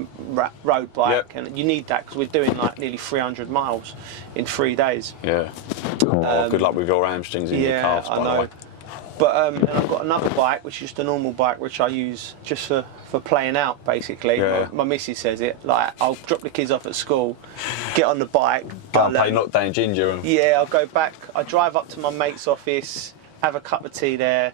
road bike, and you need that because we're doing like nearly 300 miles in 3 days. Yeah. Good luck with your hamstrings in your calves, by the way. But and I've got another bike, which is just a normal bike, which I use just for playing out, basically. Yeah. My missus says it. Like, I'll drop the kids off at school, get on the bike. Go and play Knock Down Ginger. Yeah, I'll go back. I drive up to my mate's office, have a cup of tea there,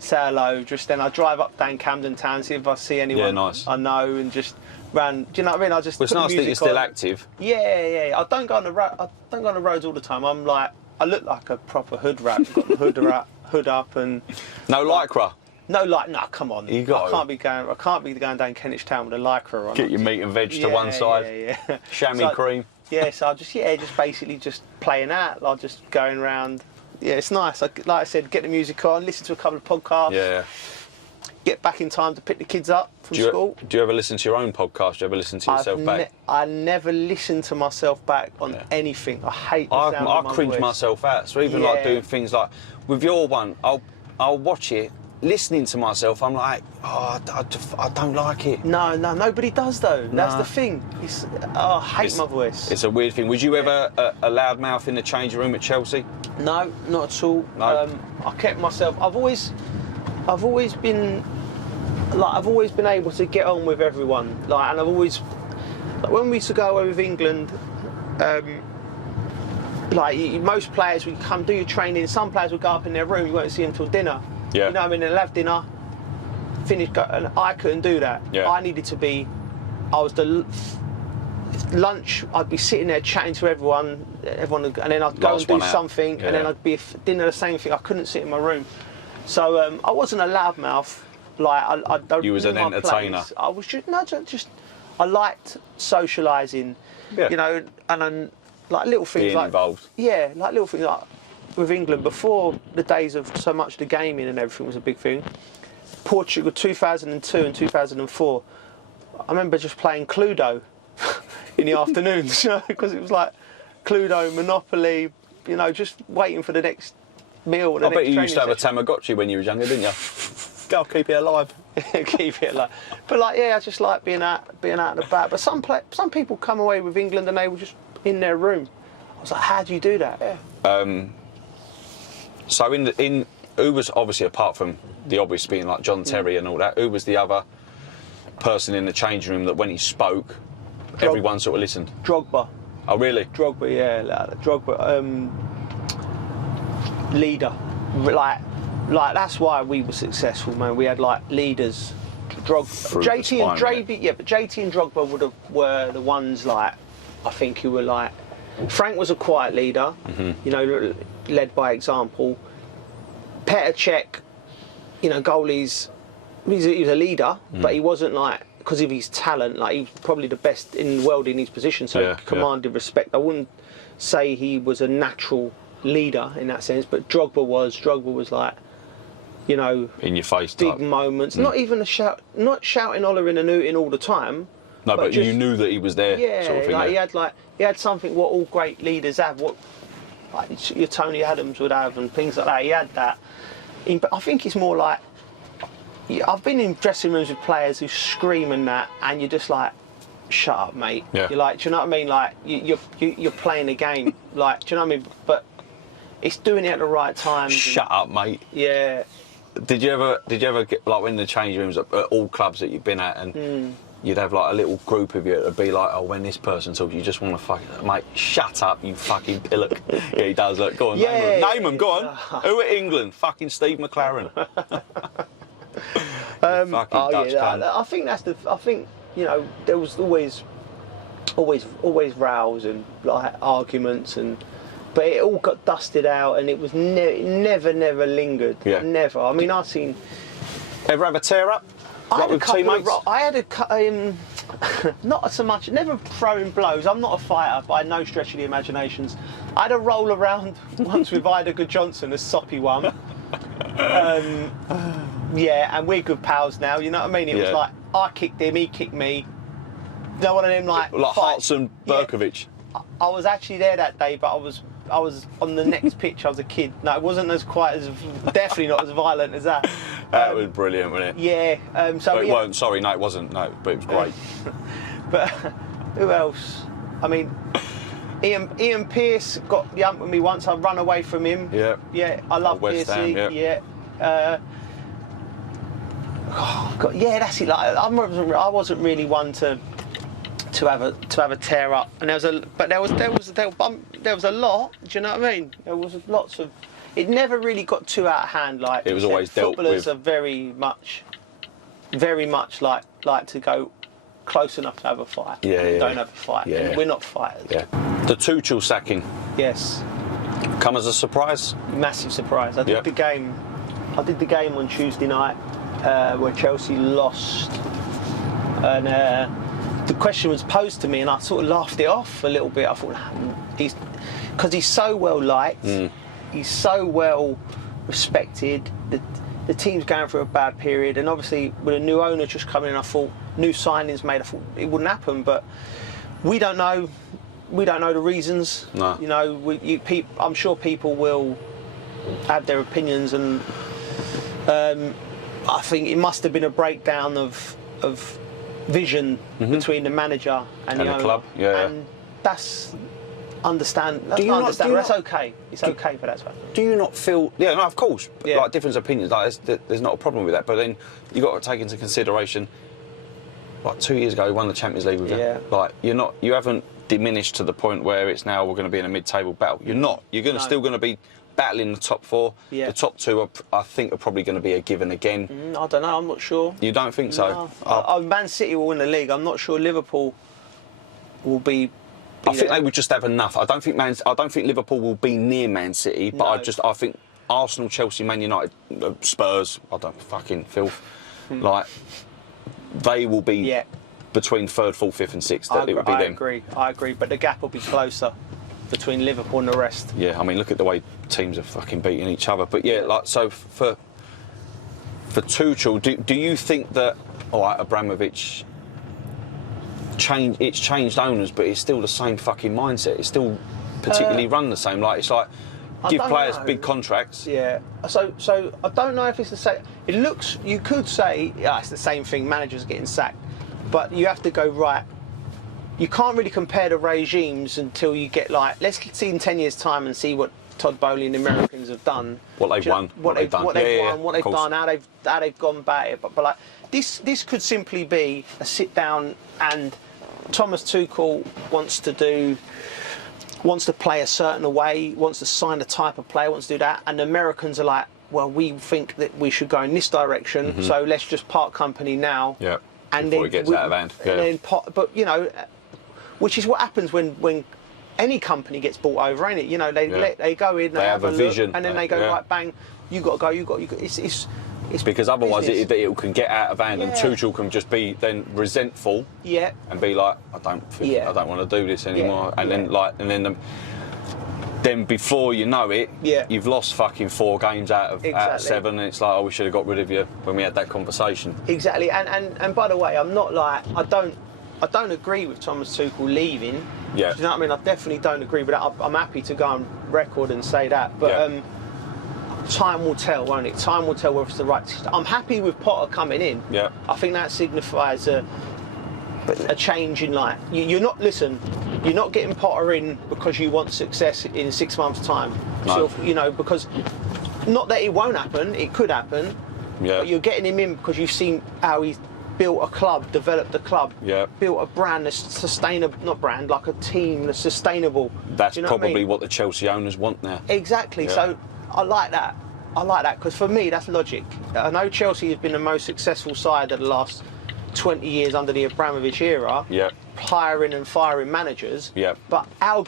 say hello. Just then I drive up down Camden Town, see if I see anyone I know, and just ran. Do you know what I mean? I just. Well, it's nice that you're still active. Yeah. I don't go on the roads all the time. I look like a proper hood rat. I've got the hood up and no lycra. No, come on. I can't be going down Kentish Town with a lycra on. Get your meat and veg to one side. Chamois cream. Yeah, so I just basically just playing out, like just going around, yeah, it's nice. Like I said, get the music on, listen to a couple of podcasts. Yeah. Get back in time to pick the kids up from school. Do you ever listen to your own podcast? Do you ever listen to yourself back? I never listen to myself back on anything. I hate the sound of my cringe voice. myself out. So even like doing things like with your one, I'll watch it, listening to myself. I'm like, I don't like it. No, nobody does though. That's the thing. I hate my voice. It's a weird thing. Was you ever a loudmouth in the changing room at Chelsea? No, not at all. No. I kept myself. I've always been able to get on with everyone. And I've always, when we used to go away with England, most players would come do your training. Some players would go up in their room. You won't see them till dinner. Yeah. You know what I mean? They'll have dinner, finish, and I couldn't do that. Yeah. I needed to be. I was the lunch. I'd be sitting there chatting to everyone, and then I'd go and do something, and then I'd be dinner the same thing. I couldn't sit in my room. So I wasn't a loudmouth. I don't. You was an entertainer. I was just. I liked socialising. Yeah. You know, and like little things being like involved. Yeah, like little things like with England before the days of so much the gaming and everything was a big thing. Portugal 2002 and 2004. I remember just playing Cluedo in the afternoons, you know, because it was like Cluedo, Monopoly, you know, just waiting for the next meal. I bet you used to have a Tamagotchi when you were younger, didn't you? Go keep it alive. Keep it alive. But I just like being out and about. But some people come away with England and they were just in their room. I was like, how do you do that? Yeah. So who was obviously, apart from the obvious being like John Terry and all that, who was the other person in the changing room that when he spoke, everyone sort of listened? Drogba. Oh really? Drogba, yeah, Drogba. Leader, like that's why we were successful, man. We had like leaders. JT and Drayby, yeah, but JT and Drogba were the ones like I think who were like. Frank was a quiet leader, you know, led by example. Petr Cech, you know, goalies. He was a leader, but he wasn't like because of his talent. Like he was probably the best in the world in his position, so he commanded respect. I wouldn't say he was a natural leader in that sense, but Drogba was like, you know, in your face, big type. Moments. Not even not shouting, hollering, and hooting all the time. No, but just, you knew that he was there. Yeah, sort of thing, he had something what all great leaders have. What like your Tony Adams would have, and things like that. He had that. But I think it's more like I've been in dressing rooms with players who scream and that, and you're just like, shut up, mate. Yeah. You're like, do you know what I mean? Like you're playing a game. Like, do you know what I mean? But it's doing it at the right time. Shut up, mate. Yeah. Did you ever get like in the change rooms at all clubs that you've been at, and you'd have like a little group of you that'd be like, oh, when this person talks, you just want to fucking, mate, shut up, you fucking pillock. Yeah, he does. Look, go on, name them. Go on. Who at England? Fucking Steve McLaren. Fucking Dutch cunt. I think I think you know there was always rows and like arguments but it all got dusted out and it was never lingered. Yeah. Never. I mean, I've seen. Ever have a tear up? I had a couple. Not so much. Never throwing blows. I'm not a fighter by no stretch of the imaginations. I had a roll around once with Ida Good Johnson, a soppy one. Yeah, and we're good pals now. You know what I mean? It was like I kicked him, he kicked me. No one of them like Hearts and Berkovic. Yeah. I was actually there that day, but I was on the next pitch. I was a kid. No, it wasn't definitely not as violent as that. That was brilliant, wasn't it? Yeah. So but it weren't. Sorry, no, it wasn't. No, but it was great. But who else? I mean, Ian Pearce got the ump with me once. I run away from him. Yeah. Yeah, I love Pearcey. Yeah. Oh God, yeah, that's it. Like I wasn't really one to have a tear up, and there was a lot. Do you know what I mean? There was lots of. It never really got too out of hand. Like it was always dealt with. Footballers are very much like to go close enough to have a fight. Yeah. Don't have a fight. Yeah. We're not fighters. Yeah. The Tuchel sacking. Yes. Come as a surprise. Massive surprise. I did the game on Tuesday night where Chelsea lost, and the question was posed to me, and I sort of laughed it off a little bit. I thought because he's so well liked. he's so well respected. The team's going through a bad period, and obviously with a new owner just coming in, I thought new signings made. I thought it wouldn't happen, but we don't know. We don't know the reasons. No. You know, I'm sure people will have their opinions, and I think it must have been a breakdown of vision between the manager and the owner. Club. Yeah. And that's understand. That's okay. It's okay for that to happen. Do you not feel? Yeah, no, of course. Yeah. Like different opinions. Like there's not a problem with that. But then you got to take into consideration. Like 2 years ago, we won the Champions League with you. Yeah. Like you haven't diminished to the point where it's now we're going to be in a mid-table battle. You're not. You're still going to be battling the top four. Yeah. The top two, I think, are probably going to be a given again. I don't know. I'm not sure. You don't think so? No. Man City will win the league. I'm not sure Liverpool will be. I think they would just have enough. I don't think Liverpool will be near Man City, but No. I think Arsenal, Chelsea, Man United, Spurs. I don't fucking filth. Like they will be between third, fourth, fifth, and sixth. It would be them. I agree. But the gap will be closer between Liverpool and the rest. Yeah, I mean, look at the way teams are fucking beating each other. But yeah, like so for Tuchel, do you think that Abramovich changed owners, but it's still the same fucking mindset? It's still particularly run the same. Like it's like give players big contracts. Yeah. So I don't know if it's the same. It looks. You could say it's the same thing. Managers getting sacked, but you have to go right. You can't really compare the regimes until you get let's see in 10 years' time and see what Todd Bowley and the Americans have done. What they've won. What they've won. What they've done. How they've gone about it. But this could simply be a sit down, and Thomas Tuchel wants to play a certain way, wants to sign a type of player, wants to do that, and the Americans are like, well, we think that we should go in this direction, so let's just part company now. Yeah. And before then it gets out of hand. Yeah. But you know, which is what happens when any company gets bought over, ain't it? You know, they go in, they have a vision, look, and then they go right, bang, you got to go, you got. It's because otherwise it can get out of hand, and Yeah. Tuchel can just be then resentful. Yeah. And be like, I don't want to do this anymore. Yeah. And then before you know it, Yeah. you've lost fucking 4 games out of 7, and it's like, oh, we should have got rid of you when we had that conversation. Exactly. And by the way, I'm not like I don't agree with Thomas Tuchel leaving. Yeah. Do you know what I mean? I definitely don't agree with that. I'm happy to go on record and say that, but time will tell, won't it? Time will tell whether it's the right. I'm happy with Potter coming in. Yeah. I think that signifies a change in you're not getting Potter in because you want success in 6 months' time. No. So, because not that it won't happen, it could happen. Yeah. But you're getting him in because you've seen how he's built a club, developed a club, built a brand that's sustainable, not brand, like a team that's sustainable. That's probably what what the Chelsea owners want now. Exactly. Yeah. So I like that. Because for me, that's logic. I know Chelsea has been the most successful side of the last 20 years under the Abramovich era. Yeah. Hiring and firing managers. Yeah. But how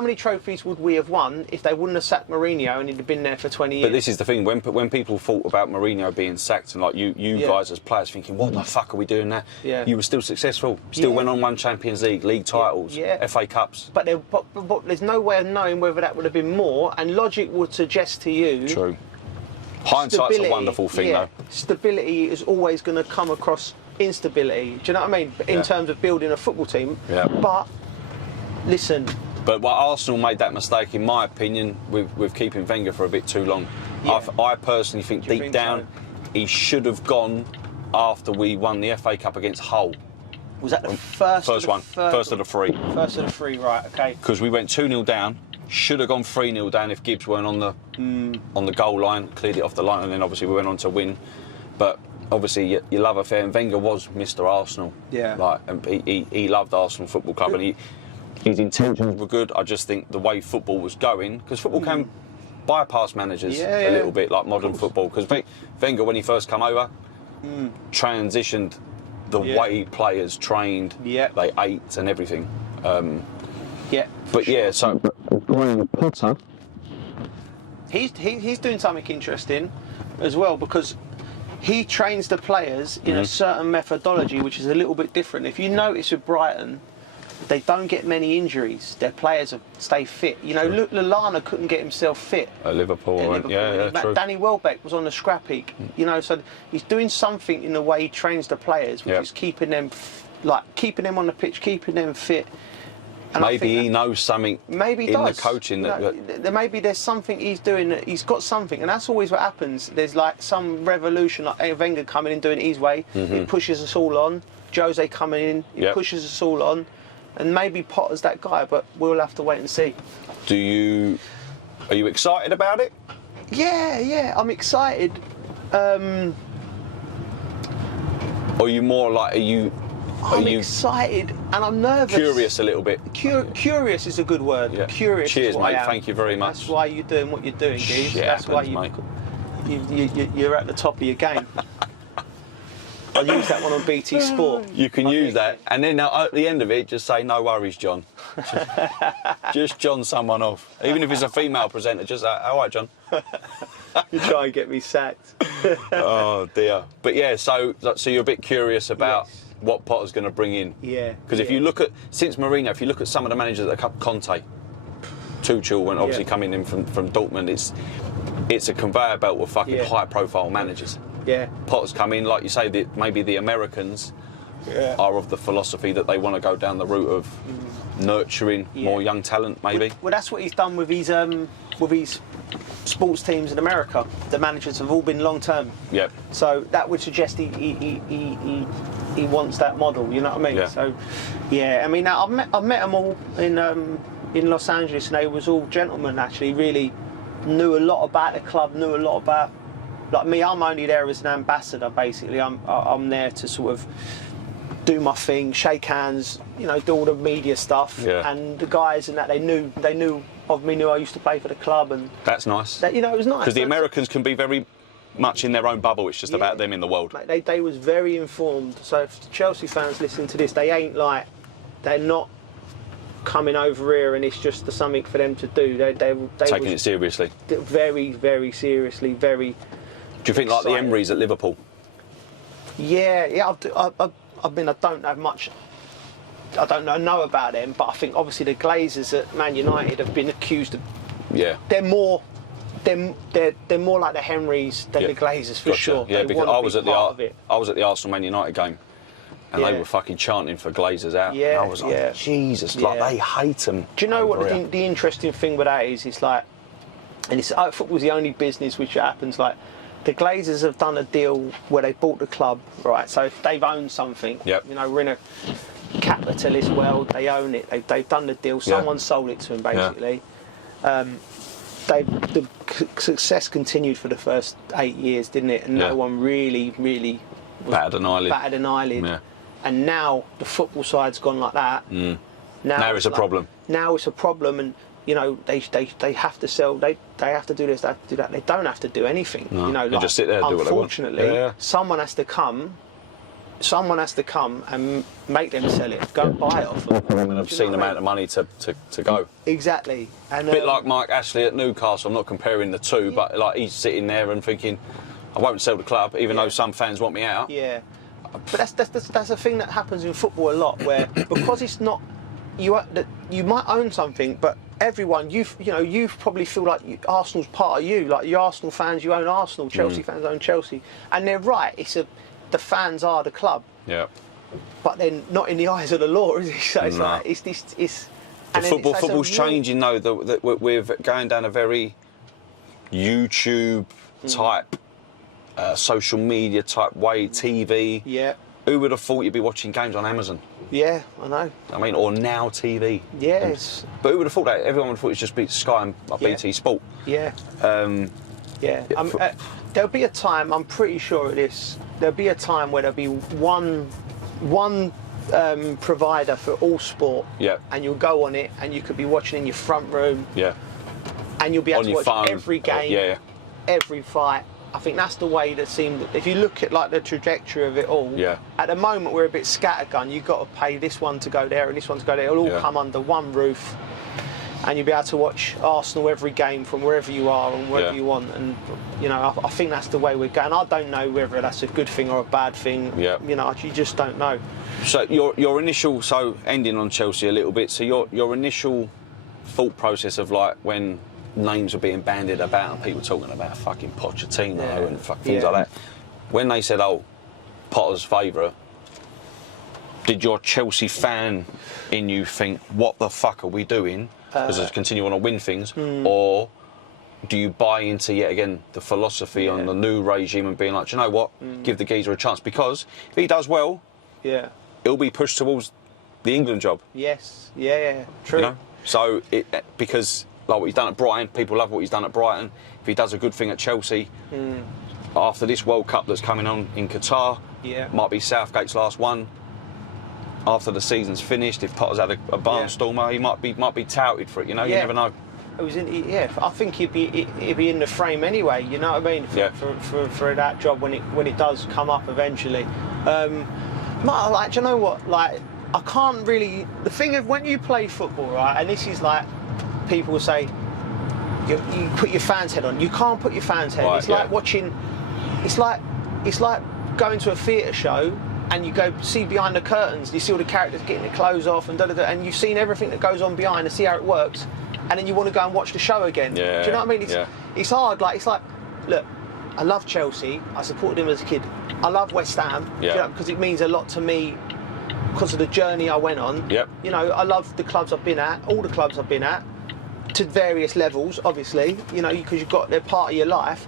many trophies would we have won if they wouldn't have sacked Mourinho and he'd have been there for 20 years? But this is the thing, when people thought about Mourinho being sacked, and you guys as players thinking, what the fuck are we doing now? Yeah. You were still successful. Still went on, won Champions League titles, FA Cups. But there's no way of knowing whether that would have been more, and logic would suggest to you. True. Hindsight's a wonderful thing, though. Stability is always going to come across instability. Do you know what I mean? In terms of building a football team. Yeah. But listen. But Arsenal made that mistake, in my opinion, with keeping Wenger for a bit too long. Yeah. I personally think deep down he should have gone after we won the FA Cup against Hull. Was that the first one? First of the 3. First of the 3, right? Okay. Because we went 2-0 down. Should have gone 3-0 down if Gibbs weren't on the goal line, cleared it off the line, and then obviously we went on to win. But obviously you love a fair, and Wenger was Mr. Arsenal. Yeah. And he loved Arsenal Football Club, and his intentions were good. I just think the way football was going, because football can bypass managers a little bit, like modern football. Because Wenger, when he first came over, transitioned the way players trained, they ate and everything. So Graham Potter, he's doing something interesting as well, because he trains the players in a certain methodology which is a little bit different. If you notice with Brighton, they don't get many injuries. Their players stay fit. You know, Luke Lallana couldn't get himself fit at Liverpool. True. Danny Welbeck was on the scrap heap. You know, so he's doing something in the way he trains the players, which is keeping them on the pitch, keeping them fit. And maybe he knows something. Maybe he in does. The coaching maybe there's something he's doing. That he's got something, and that's always what happens. There's like some revolution, like Wenger coming in doing it his way. He pushes us all on. Jose coming in, he pushes us all on. And maybe Potter's that guy, but we'll have to wait and see. Are you excited about it? Yeah, I'm excited. Or are you more like, I'm excited and I'm nervous. Curious a little bit. Curious is a good word. Yeah. Curious. Cheers, is what mate. I am. Thank you very much. That's why you're doing what you're doing, Gibbs. That's why you're at the top of your game. I'll use that one on BT Sport. You can use that, and then at the end of it, just say, "No worries, John." Just John someone off. Even if it's a female presenter, just say, "All right, John." You try and get me sacked. Oh dear. But yeah, so you're a bit curious about what Potter's going to bring in. Yeah. Because if you look at since Mourinho, if you look at some of the managers that come, Conte, Tuchel, when obviously coming in from Dortmund, it's a conveyor belt with fucking high-profile managers. Yeah. Potter's come in, like you say, maybe the Americans are of the philosophy that they want to go down the route of nurturing more young talent, maybe. Well, that's what he's done with his sports teams in America. The managers have all been long term. Yep. So that would suggest he wants that model. You know what I mean? Yeah. So, I mean, I've met them all in Los Angeles, and they was all gentlemen. Actually, really knew a lot about the club, knew a lot about. Like me, I'm only there as an ambassador. Basically, I'm there to sort of do my thing, shake hands, you know, do all the media stuff. Yeah. And the guys and that they knew of me, knew I used to play for the club, and that's nice. That, you know, it was nice because the Americans can be very much in their own bubble. It's just about them in the world. Mate, they was very informed. So if Chelsea fans listen to this, they're not coming over here and it's just something for them to do. They taking it seriously. Very, very seriously. Very. Do you think excited. like the Emerys at Liverpool? Yeah. I mean, I don't have much. I don't know about them, but I think obviously the Glazers at Man United have been accused of. Yeah. They're more like the Henrys than the Glazers for sure. Yeah, because I was at the Arsenal Man United game, and they Yeah. were fucking chanting for Glazers out. Yeah, and I was like, Jesus, like they hate them. Do you know what the interesting thing with that is? It's like, and it's football's the only business which happens like. The Glazers have done a deal where they bought the club, right? So if they've owned something, you know, we're in a capitalist world, they own it. They've done the deal. Someone sold it to them, basically. The success continued for the first 8 years, didn't it? And no one really batted an eyelid. Yeah. And now the football side's gone like that. Now it's a problem. Now it's a problem, and you know they have to sell. They have to do this. They have to do that. They don't have to do anything. No, you know, they just sit there and do what they want. Unfortunately, someone has to come. Someone has to come and make them sell it. Go and buy it off them. An obscene amount of money to go. Exactly. And a bit like Mike Ashley at Newcastle. I'm not comparing the two, but like he's sitting there and thinking, I won't sell the club, even though some fans want me out. Yeah. But that's a thing that happens in football a lot, where because it's not you might own something, but everyone you probably feel like Arsenal's part of you. Like you Arsenal fans, you own Arsenal. Chelsea fans own Chelsea, and they're right. The fans are the club. Yeah. But then not in the eyes of the law, is it? So it's like it's. Football's changing though. We're going down a very YouTube type, social media type way. TV. Yeah. Who would have thought you'd be watching games on Amazon? Yeah, I know. I mean, or Now TV. Yes. But who would have thought that? Everyone would have thought it just be Sky and BT Sport. Yeah. There'll be a time. I'm pretty sure of this. There'll be a time where there'll be one provider for all sport. Yeah. And you'll go on it, and you could be watching in your front room. Yeah. And you'll be able on to watch phone. every game, every fight. I think that's the way that seemed. If you look at like the trajectory of it all, at the moment we're a bit scattergun. You've got to pay this one to go there and this one to go there. It'll all come under one roof. and you'll be able to watch Arsenal every game from wherever you are and wherever you want. And you know, I think that's the way we're going. I don't know whether that's a good thing or a bad thing. Yeah. You know, you just don't know. So your initial, so ending on Chelsea a little bit. So your initial thought process of like when names were being bandied about and people talking about fucking Pochettino and things like that. When they said, "Oh, Potter's favourite," did your Chelsea fan in you think, "What the fuck are we doing?" Because they continue on to win things, or do you buy into yet again the philosophy on the new regime and being like, "Do you know what? Give the geezer a chance," because if he does well, he'll be pushed towards the England job. Yes. Yeah. True. You know? So because like what he's done at Brighton, people love what he's done at Brighton. If he does a good thing at Chelsea, after this World Cup that's coming on in Qatar, might be Southgate's last one. After the season's finished, if Potter's had a barnstormer, he might be touted for it. You know, you never know. It was I think he'd be in the frame anyway. You know what I mean? For that job when it does come up eventually. Like, do you know what? Like, I can't really. The thing of when you play football, right? And this is like, people say, you put your fan's head on. You can't put your fan's head. It's like watching. It's like going to a theatre show. And you go see behind the curtains, you see all the characters getting their clothes off and and you've seen everything that goes on behind and see how it works, and then you want to go and watch the show again. Do you know what I mean? It's hard. Like, it's like, look, I love Chelsea. I supported him as a kid. I love West Ham because it means a lot to me because of the journey I went on. You know, I love the clubs I've been at, all the clubs I've been at, to various levels, obviously. You know, because they're part of your life.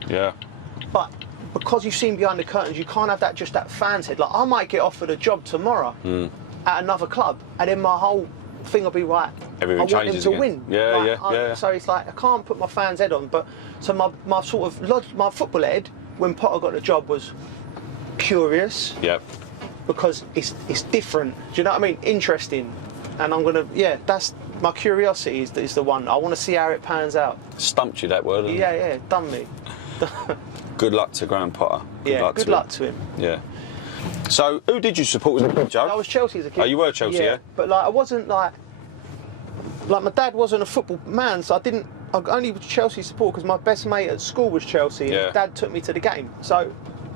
But because you've seen behind the curtains, you can't have that fan's head. Like, I might get offered a job tomorrow at another club, and then my whole thing will be right. Everything changes I want them to again. win. So it's like I can't put my fan's head on. But so my sort of my football head when Potter got the job was curious. Because it's different. Do you know what I mean? Interesting. And I'm gonna that's my curiosity is the one. I want to see how it pans out. Stumped you, that word. Done me. Good luck to Graham Potter. Good luck to him. Yeah. So, who did you support as a kid, Joe? I was Chelsea as a kid. Oh, you were Chelsea, yeah? But like, I wasn't like my dad wasn't a football man, so I only was Chelsea support because my best mate at school was Chelsea, and Dad took me to the game. So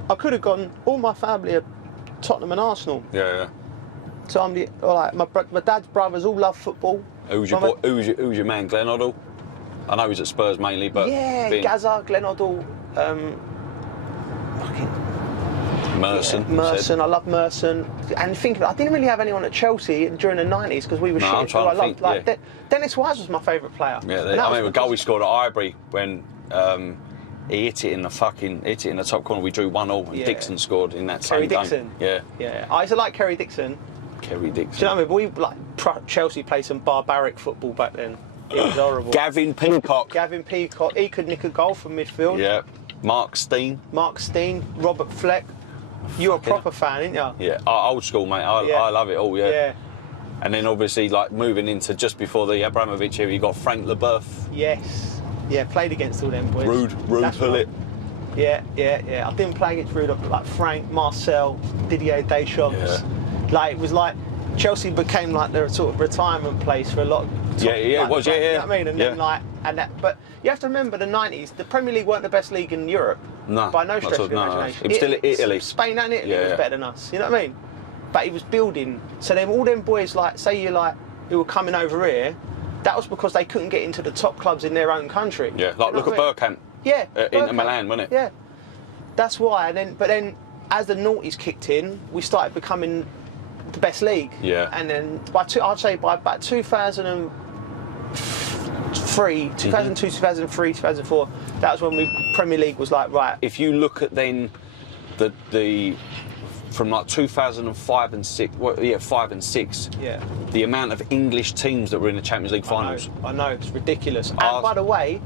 I could have gone. All my family are Tottenham and Arsenal. So I'm my dad's brothers all love football. Who's your man, Glenn Hoddle? I know he's at Spurs mainly, but Gazza, Glenn Hoddle. Merson. I love Merson. And I didn't really have anyone at Chelsea during the 90s because we were shit. I'm trying to think, like, Dennis Wise was my favourite player. I mean, the goal we scored at Highbury when he hit it in the top corner. We drew 1-1, and Dixon scored in that same game. Kerry Dixon. Yeah. I used to like Kerry Dixon. Kerry Dixon. Do you know what I mean? But Chelsea played some barbaric football back then. It was horrible. Gavin Peacock. He could nick a goal from midfield. Yeah. Mark Steen, Robert Fleck. You're a proper fan, aren't you? Yeah, old school, mate. I love it all, And then obviously, like, moving into just before the Abramovich era, you got Frank Leboeuf. Yes. Yeah, played against all them boys. Rude Hullet. Yeah. I didn't play against Rude, but like Frank, Marcel, Didier Deschamps. Like, it was like Chelsea became like their sort of retirement place for a lot of it was. You know what I mean? And then but you have to remember the 90s, the Premier League weren't the best league in Europe. No. By no stretch of the imagination. It was still Italy. Spain and Italy was better than us. You know what I mean? But he was building. So then all them boys, like, say you like, who were coming over here, that was because they couldn't get into the top clubs in their own country. Yeah, like look at Bergkamp. Yeah. Inter Milan, wasn't it? Yeah. That's why. But then as the noughties kicked in, we started becoming the best league. Yeah. And then I'd say by about 2003, 2002, 2003, 2004, that was when Premier League was like, right. If you look at then the from like 2005 and 6, 5 and 6, the amount of English teams that were in the Champions League finals. I know, it's ridiculous. And by the way,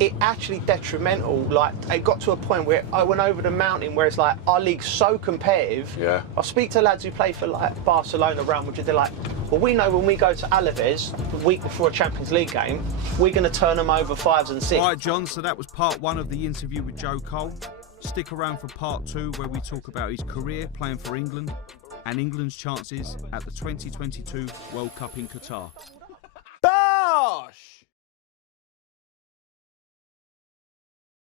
it actually detrimental. Like, it got to a point where I went over the mountain where it's like our league's so competitive. Yeah. I speak to lads who play for like Barcelona, Real Madrid. They're like, well, we know when we go to Alaves the week before a Champions League game, we're going to turn them over 5s and 6. All right, John. So that was part 1 of the interview with Joe Cole. Stick around for part 2, where we talk about his career playing for England and England's chances at the 2022 World Cup in Qatar.